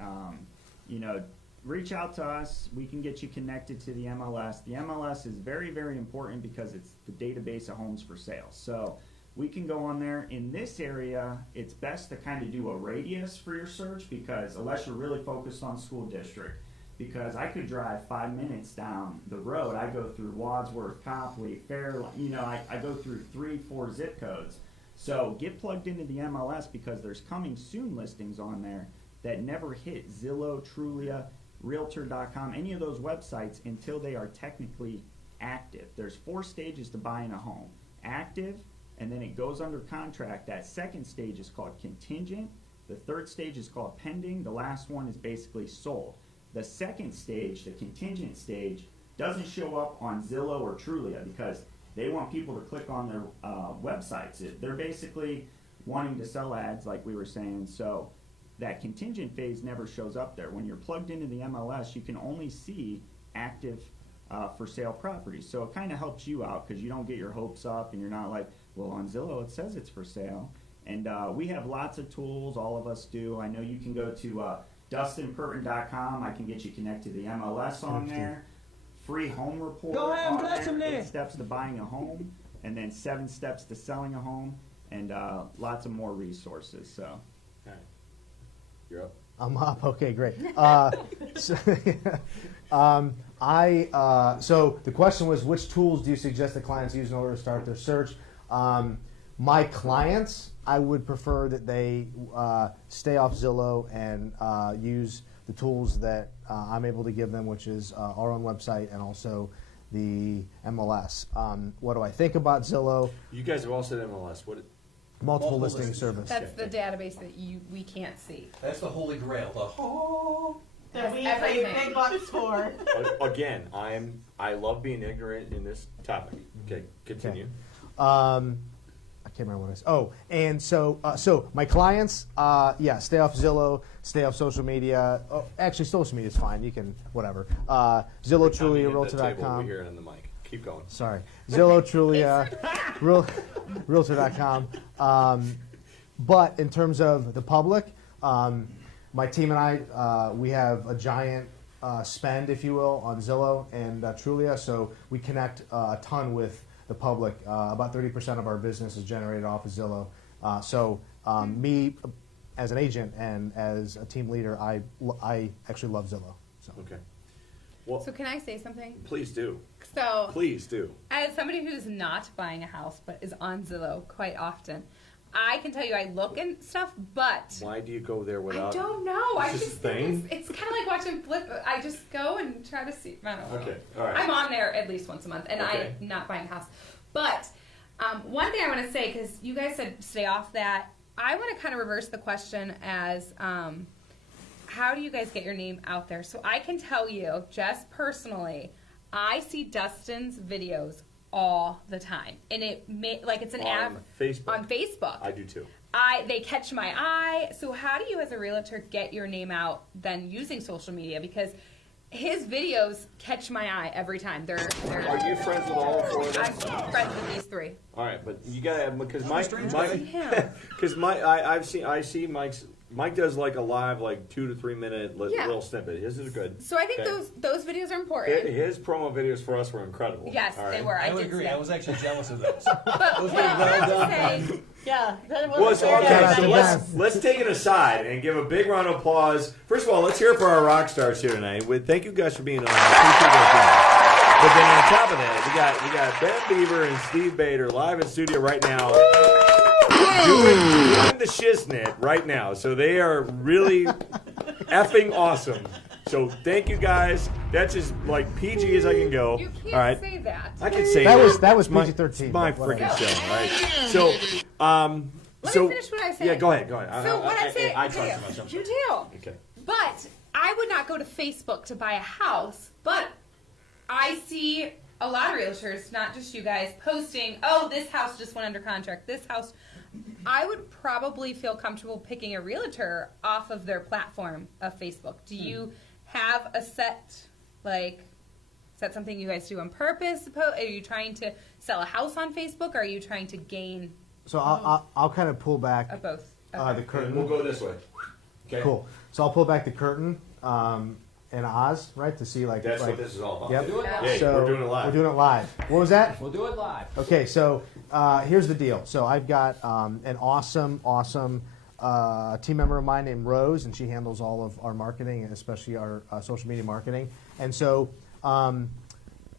reach out to us. We can get you connected to the MLS. The MLS is very, very important because it's the database of homes for sale. So, we can go on there. In this area, it's best to kind of do a radius for your search because unless you're really focused on school district, because I could drive 5 minutes down the road. I go through Wadsworth, Copley, Fairlawn, I go through 3-4 zip codes. So get plugged into the MLS because there's coming soon listings on there that never hit Zillow, Trulia, Realtor.com, any of those websites until they are technically active. There's 4 stages to buying a home. Active, and then it goes under contract. That second stage is called contingent. The third stage is called pending. The last one is basically sold. The second stage, the contingent stage, doesn't show up on Zillow or Trulia because they want people to click on their websites. They're basically wanting to sell ads, like we were saying. So that contingent phase never shows up there. When you're plugged into the MLS, you can only see active for sale properties. So it kind of helps you out because you don't get your hopes up and you're not like, well, on Zillow it says it's for sale. And we have lots of tools, all of us do. I know you can go to DustinPurton.com. I can get you connected to the MLS on there. Free home report. Go ahead and on bless there. him there. 8 steps to buying a home, and then 7 steps to selling a home, and lots of more resources. So. You're up. I'm up. Okay, great. So the question was, which tools do you suggest that clients use in order to start their search? My clients, I would prefer that they stay off Zillow and use the tools that I'm able to give them, which is our own website and also the MLS. What do I think about Zillow? You guys have all said MLS. What? Multiple listing listing service. That's the database that we can't see. That's the holy grail. That we That's pay everything. big bucks for. Again, I love being ignorant in this topic. Okay, continue. I can't remember what I said. Oh, and so my clients, stay off Zillow, stay off social media. Oh, actually, social media is fine. You can whatever. Zillow, Trulia, Realtor.com. We hear it on the mic. Keep going. Sorry, Zillow, Trulia, Realtor.com. But in terms of the public, my team and I, we have a giant spend, if you will, on Zillow and Trulia. So we connect a ton with the public. About 30% of our business is generated off of Zillow. So Me, as an agent and as a team leader, I actually love Zillow. So. Okay. Well, So can I say something? please do. So Please do. as somebody who's not buying a house but is on Zillow quite often, I can tell you I look and stuff, but Why do you go there I without? don't know. I It's just just a thing? think it's kind of like watching Flip. I just go and try to see. I don't know. Okay, all right. I'm on there at least once a month, and Okay. I'm not buying a house. But one thing I want to say, because you guys said stay off that, I want to kind of reverse the question as how do you guys get your name out there? So I can tell you, just personally, I see Dustin's videos all the time, and it's an ad On Facebook. on Facebook. I do too. They catch my eye. So how do you as a realtor get your name out then using social media? Because his videos catch my eye every time. They're Are you friends with all four of them? I'm friends with these three. All right, but you gotta have because Yeah. I see Mike does like a live 2 to 3 minute Yeah. little snippet. His is good. So I think Okay. those videos are important. His promo videos for us were incredible. Yes, All they right. were. I I would did agree. see I it. was actually jealous of those. But Those what were I well have done. to say, Yeah, that Well, wasn't fair to okay, everybody. so That's let's take it aside and give a big round of applause. First of all, let's hear it for our rock stars here tonight. Thank you guys for being on. I appreciate you guys being on. But then on top of that, we got Ben Beaver and Steve Bader live in studio right now, doing the shiznit right now. So they are really effing awesome. So thank you guys. That's as PG as I can go. you can't All right, say that. I can say That was my PG-13. my but whatever. freaking show. All right. So Let so me finish what I said. yeah, go ahead. So what I'm saying, I talk too much. I'm you sorry. do. Okay. But I would not go to Facebook to buy a house, but I see a lot of realtors, not just you guys, posting, oh, this house just went under contract, this house. I would probably feel comfortable picking a realtor off of their platform of Facebook. Do you have a set, is that something you guys do on purpose? Are you trying to sell a house on Facebook, or are you trying to gain So I'll kind of pull back both? the Okay. curtain. We'll go this way. Okay. Cool. So I'll pull back the curtain in Oz, right, to see That's what this is all about. Yep. Do it live. Hey, So we're doing it live. We're doing it live. What was that? We'll do it live. Okay, so here's the deal. So I've got an awesome team member of mine named Rose, and she handles all of our marketing, and especially our social media marketing. And so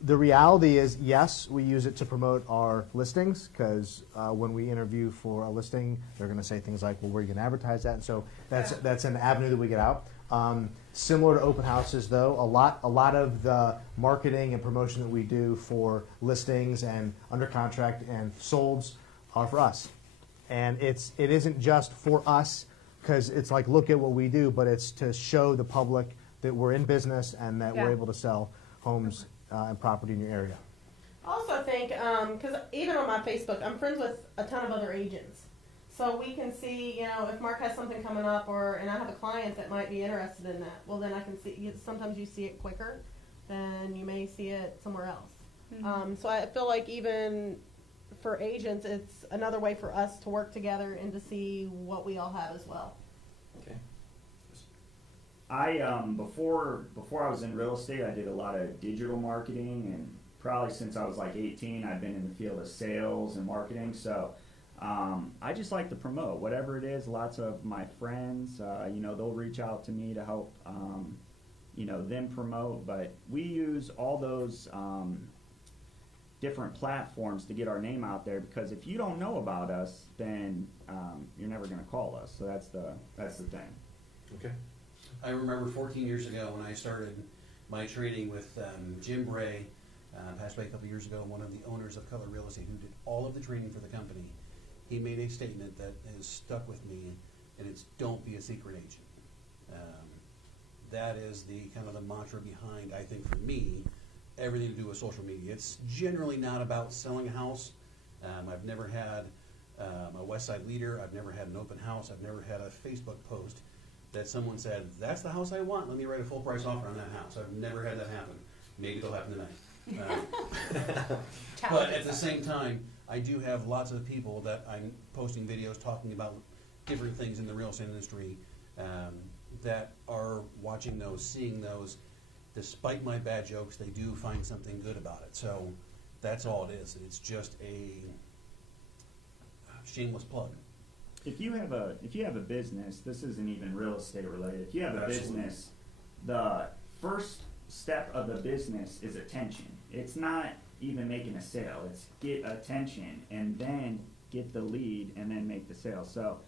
the reality is, yes, we use it to promote our listings, because when we interview for a listing, they're going to say things like, well, where are you going to advertise that? And so that's an avenue that we get out. Similar to open houses, though, a lot of the marketing and promotion that we do for listings and under contract and solds are for us. And it isn't just for us, because it's like, look at what we do, but it's to show the public that we're in business and that we're Yeah. able to sell homes and property in your area. I also think, because even on my Facebook, I'm friends with a ton of other agents. So we can see, if Mark has something coming up, and I have a client that might be interested in that, well, then I can see, sometimes you see it quicker than you may see it somewhere else. Mm-hmm. So I feel like even for agents, it's another way for us to work together and to see what we all have as well. Okay. Before I was in real estate, I did a lot of digital marketing, and probably since I was 18, I've been in the field of sales and marketing. So I just like to promote whatever it is. Lots of my friends, they'll reach out to me to help, them promote. But we use all those different platforms to get our name out there, because if you don't know about us, then you're never going to call us. So that's the thing. Okay. I remember 14 years ago when I started my training with Jim Bray, passed away a couple years ago, one of the owners of Color Real Estate, who did all of the training for the company. He made a statement that has stuck with me, and it's don't be a secret agent. That is the kind of the mantra behind, I think, for me, everything to do with social media. It's generally not about selling a house. I've never had a West Side Leader. I've never had an open house. I've never had a Facebook post that someone said, that's the house I want, let me write a full price offer on that house. I've never had that happen. Maybe it'll happen tonight. But at the same time, I do have lots of people that I'm posting videos talking about different things in the real estate industry that are watching those, seeing those. Despite my bad jokes, they do find something good about it. So that's all it is. It's just a shameless plug. if you have a business, this isn't even real estate related. If you have a business, the first step of the business is attention. It's not even making a sale. It's get attention and then get the lead and then make the sale. So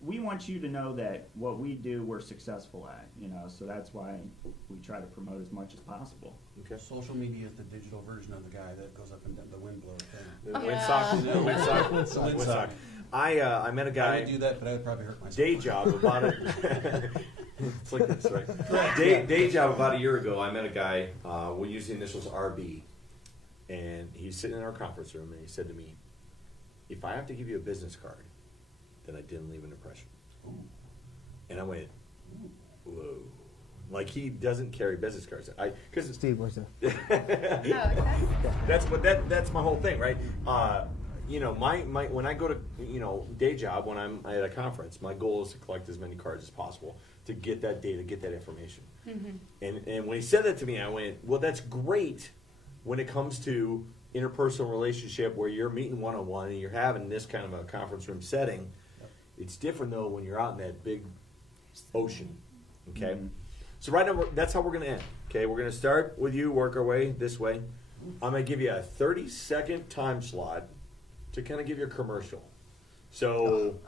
we want you to know that what we do, we're successful at, so that's why we try to promote as much as possible. Okay. Social media is the digital version of the guy that goes up and down the wind blower thing. The windsock. I met a I guy. would do that, but I would probably hurt myself. Day job about it. It's like this, right? Day job about a year ago. I met a guy. We use the initials RB, and he's sitting in our conference room, and he said to me, "If I have to give you a business card, then I didn't leave an impression." Ooh. And I went, "Whoa!" Like he doesn't carry business cards. Because Steve, where's the? That's my whole thing, right? My when I go to day job when I'm at a conference, my goal is to collect as many cards as possible to get that data, get that information. Mm-hmm. And when he said that to me, I went, well, that's great when it comes to interpersonal relationship where you're meeting one-on-one and you're having this kind of a conference room setting. Yep. It's different though when you're out in that big ocean. Okay. Mm-hmm. So right now that's how we're going to end. Okay, we're going to start with you, work our way this way. I'm going to give you a 30-second time slot to kind of give your commercial. So,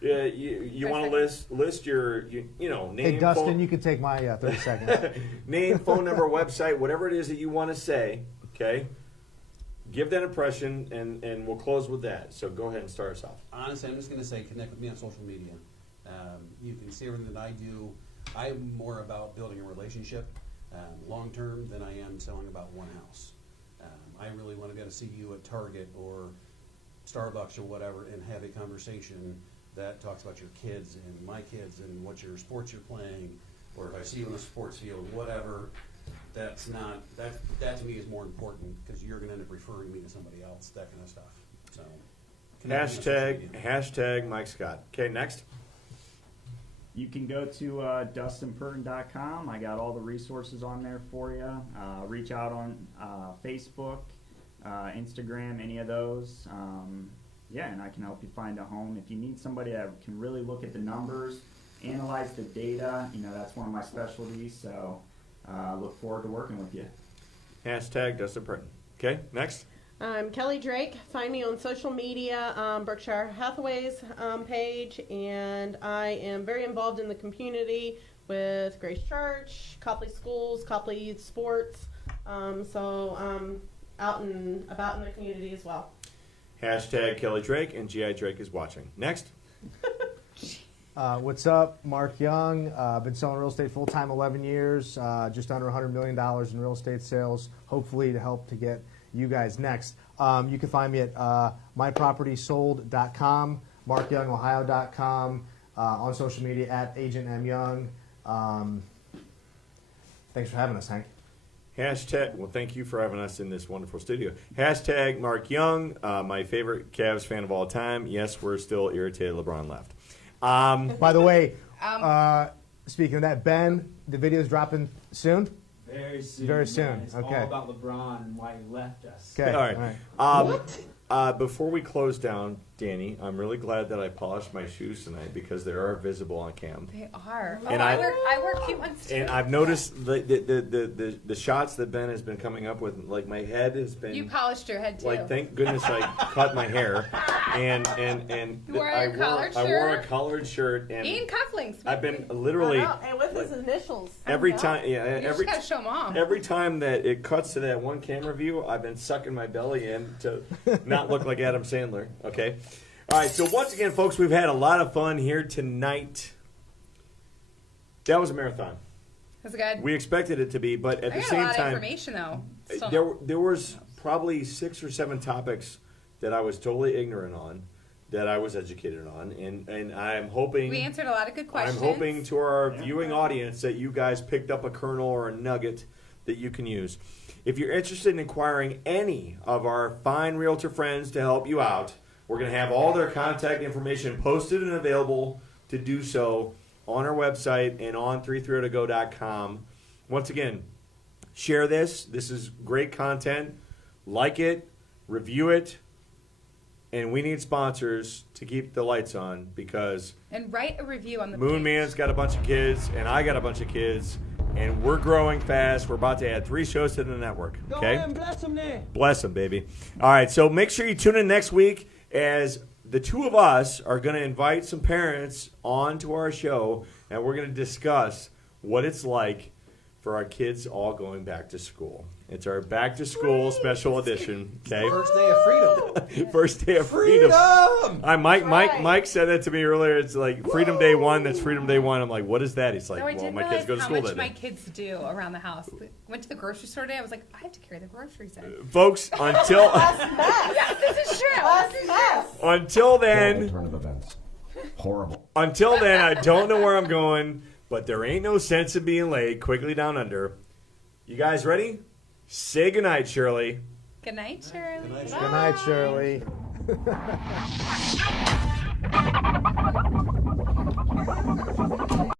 you want to list your name. Hey, Dustin, phone, you can take my 30 seconds. name, phone number, website, whatever it is that you want to say. Okay, give that impression, and we'll close with that. So go ahead and start us off. Honestly, I'm just going to say connect with me on social media. You can see everything that I do. I'm more about building a relationship long term than I am selling about one house. I really want to be able to see you at Target or Starbucks or whatever and have a conversation that talks about your kids and my kids and what your sports you're playing, or if I see you in the sports field, whatever. That's not that to me is more important because you're going to end up referring me to somebody else, that kind of stuff. So hashtag Mike Scott. Okay, next. You can go to dustinpurton.com. I got all the resources on there for you. Reach out on Facebook, Instagram, any of those. And I can help you find a home. If you need somebody that can really look at the numbers, analyze the data, that's one of my specialties. So look forward to working with you. Hashtag Dustin Purton. Okay, next. I'm Kelly Drake. Find me on social media, Berkshire Hathaway's page, and I am very involved in the community with Grace Church, Copley Schools, Copley Sports. So I'm out and about in the community as well. Hashtag Kelly Drake, and G.I. Drake is watching. Next. What's up? Mark Young. Been selling real estate full-time 11 years, just under $100 million in real estate sales, hopefully to help to get you guys next. You can find me at mypropertysold.com, markyoungohio.com, on social media at Agent M. Young. Thanks for having us, Hank. Well, thank you for having us in this wonderful studio. Hashtag Mark Young, my favorite Cavs fan of all time. Yes, we're still irritated LeBron left. By the way, speaking of that, Ben, the video's dropping soon? Very soon. Very soon. Man. It's okay. all about LeBron and why he left us. Okay. All right. Before we close down, Danny, I'm really glad that I polished my shoes tonight because they are visible on cam. They are. And I wear cute ones too. And I've noticed the shots that Ben has been coming up with. Like my head has been. You polished your head too. Like thank goodness I cut my hair, and You wore a collared shirt. I wore a collared shirt and cufflinks. I've been literally and with his initials. every time. You Every just gotta show them off. Every time that it cuts to that one camera view, I've been sucking my belly in to not look like Adam Sandler. Okay. All right, so once again, folks, we've had a lot of fun here tonight. That was a marathon. Was it good? We expected it to be, but at the same I got a lot of time, information though. there was probably 6 or 7 topics that I was totally ignorant on, that I was educated on, and I'm hoping We answered a lot of good questions. I'm hoping to our viewing audience that you guys picked up a kernel or a nugget that you can use. If you're interested in acquiring any of our fine realtor friends to help you out, we're going to have all their contact information posted and available to do so on our website and on 330go.com. Once again, share this. This is great content. Like it, review it, and we need sponsors to keep the lights on because And write a review on the Moon page. Man's got a bunch of kids, and I got a bunch of kids, and we're growing fast. We're about to add 3 shows to the network. Go Okay? ahead and bless them there. Bless them, baby. All right, so make sure you tune in next week as the 2 of us are going to invite some parents onto our show, and we're going to discuss what it's like for our kids all going back to school. It's our back to school special edition. Okay, First day of freedom. first day of freedom. Mike said that to me earlier. It's like Freedom Day 1. That's Freedom Day 1. I'm like, what is that? He's like, No, I well, didn't my kids realize go to how school much that my day. kids do around the house. Went to the grocery store today. I was like, I have to carry the groceries in. Folks, until Yeah, this is true. until then. Horrible turn of events. Horrible. Until then, I don't know where I'm going, but there ain't no sense in being late. Quickly down under. You guys ready? Say goodnight, Shirley. Good night, Shirley. Good night, Shirley.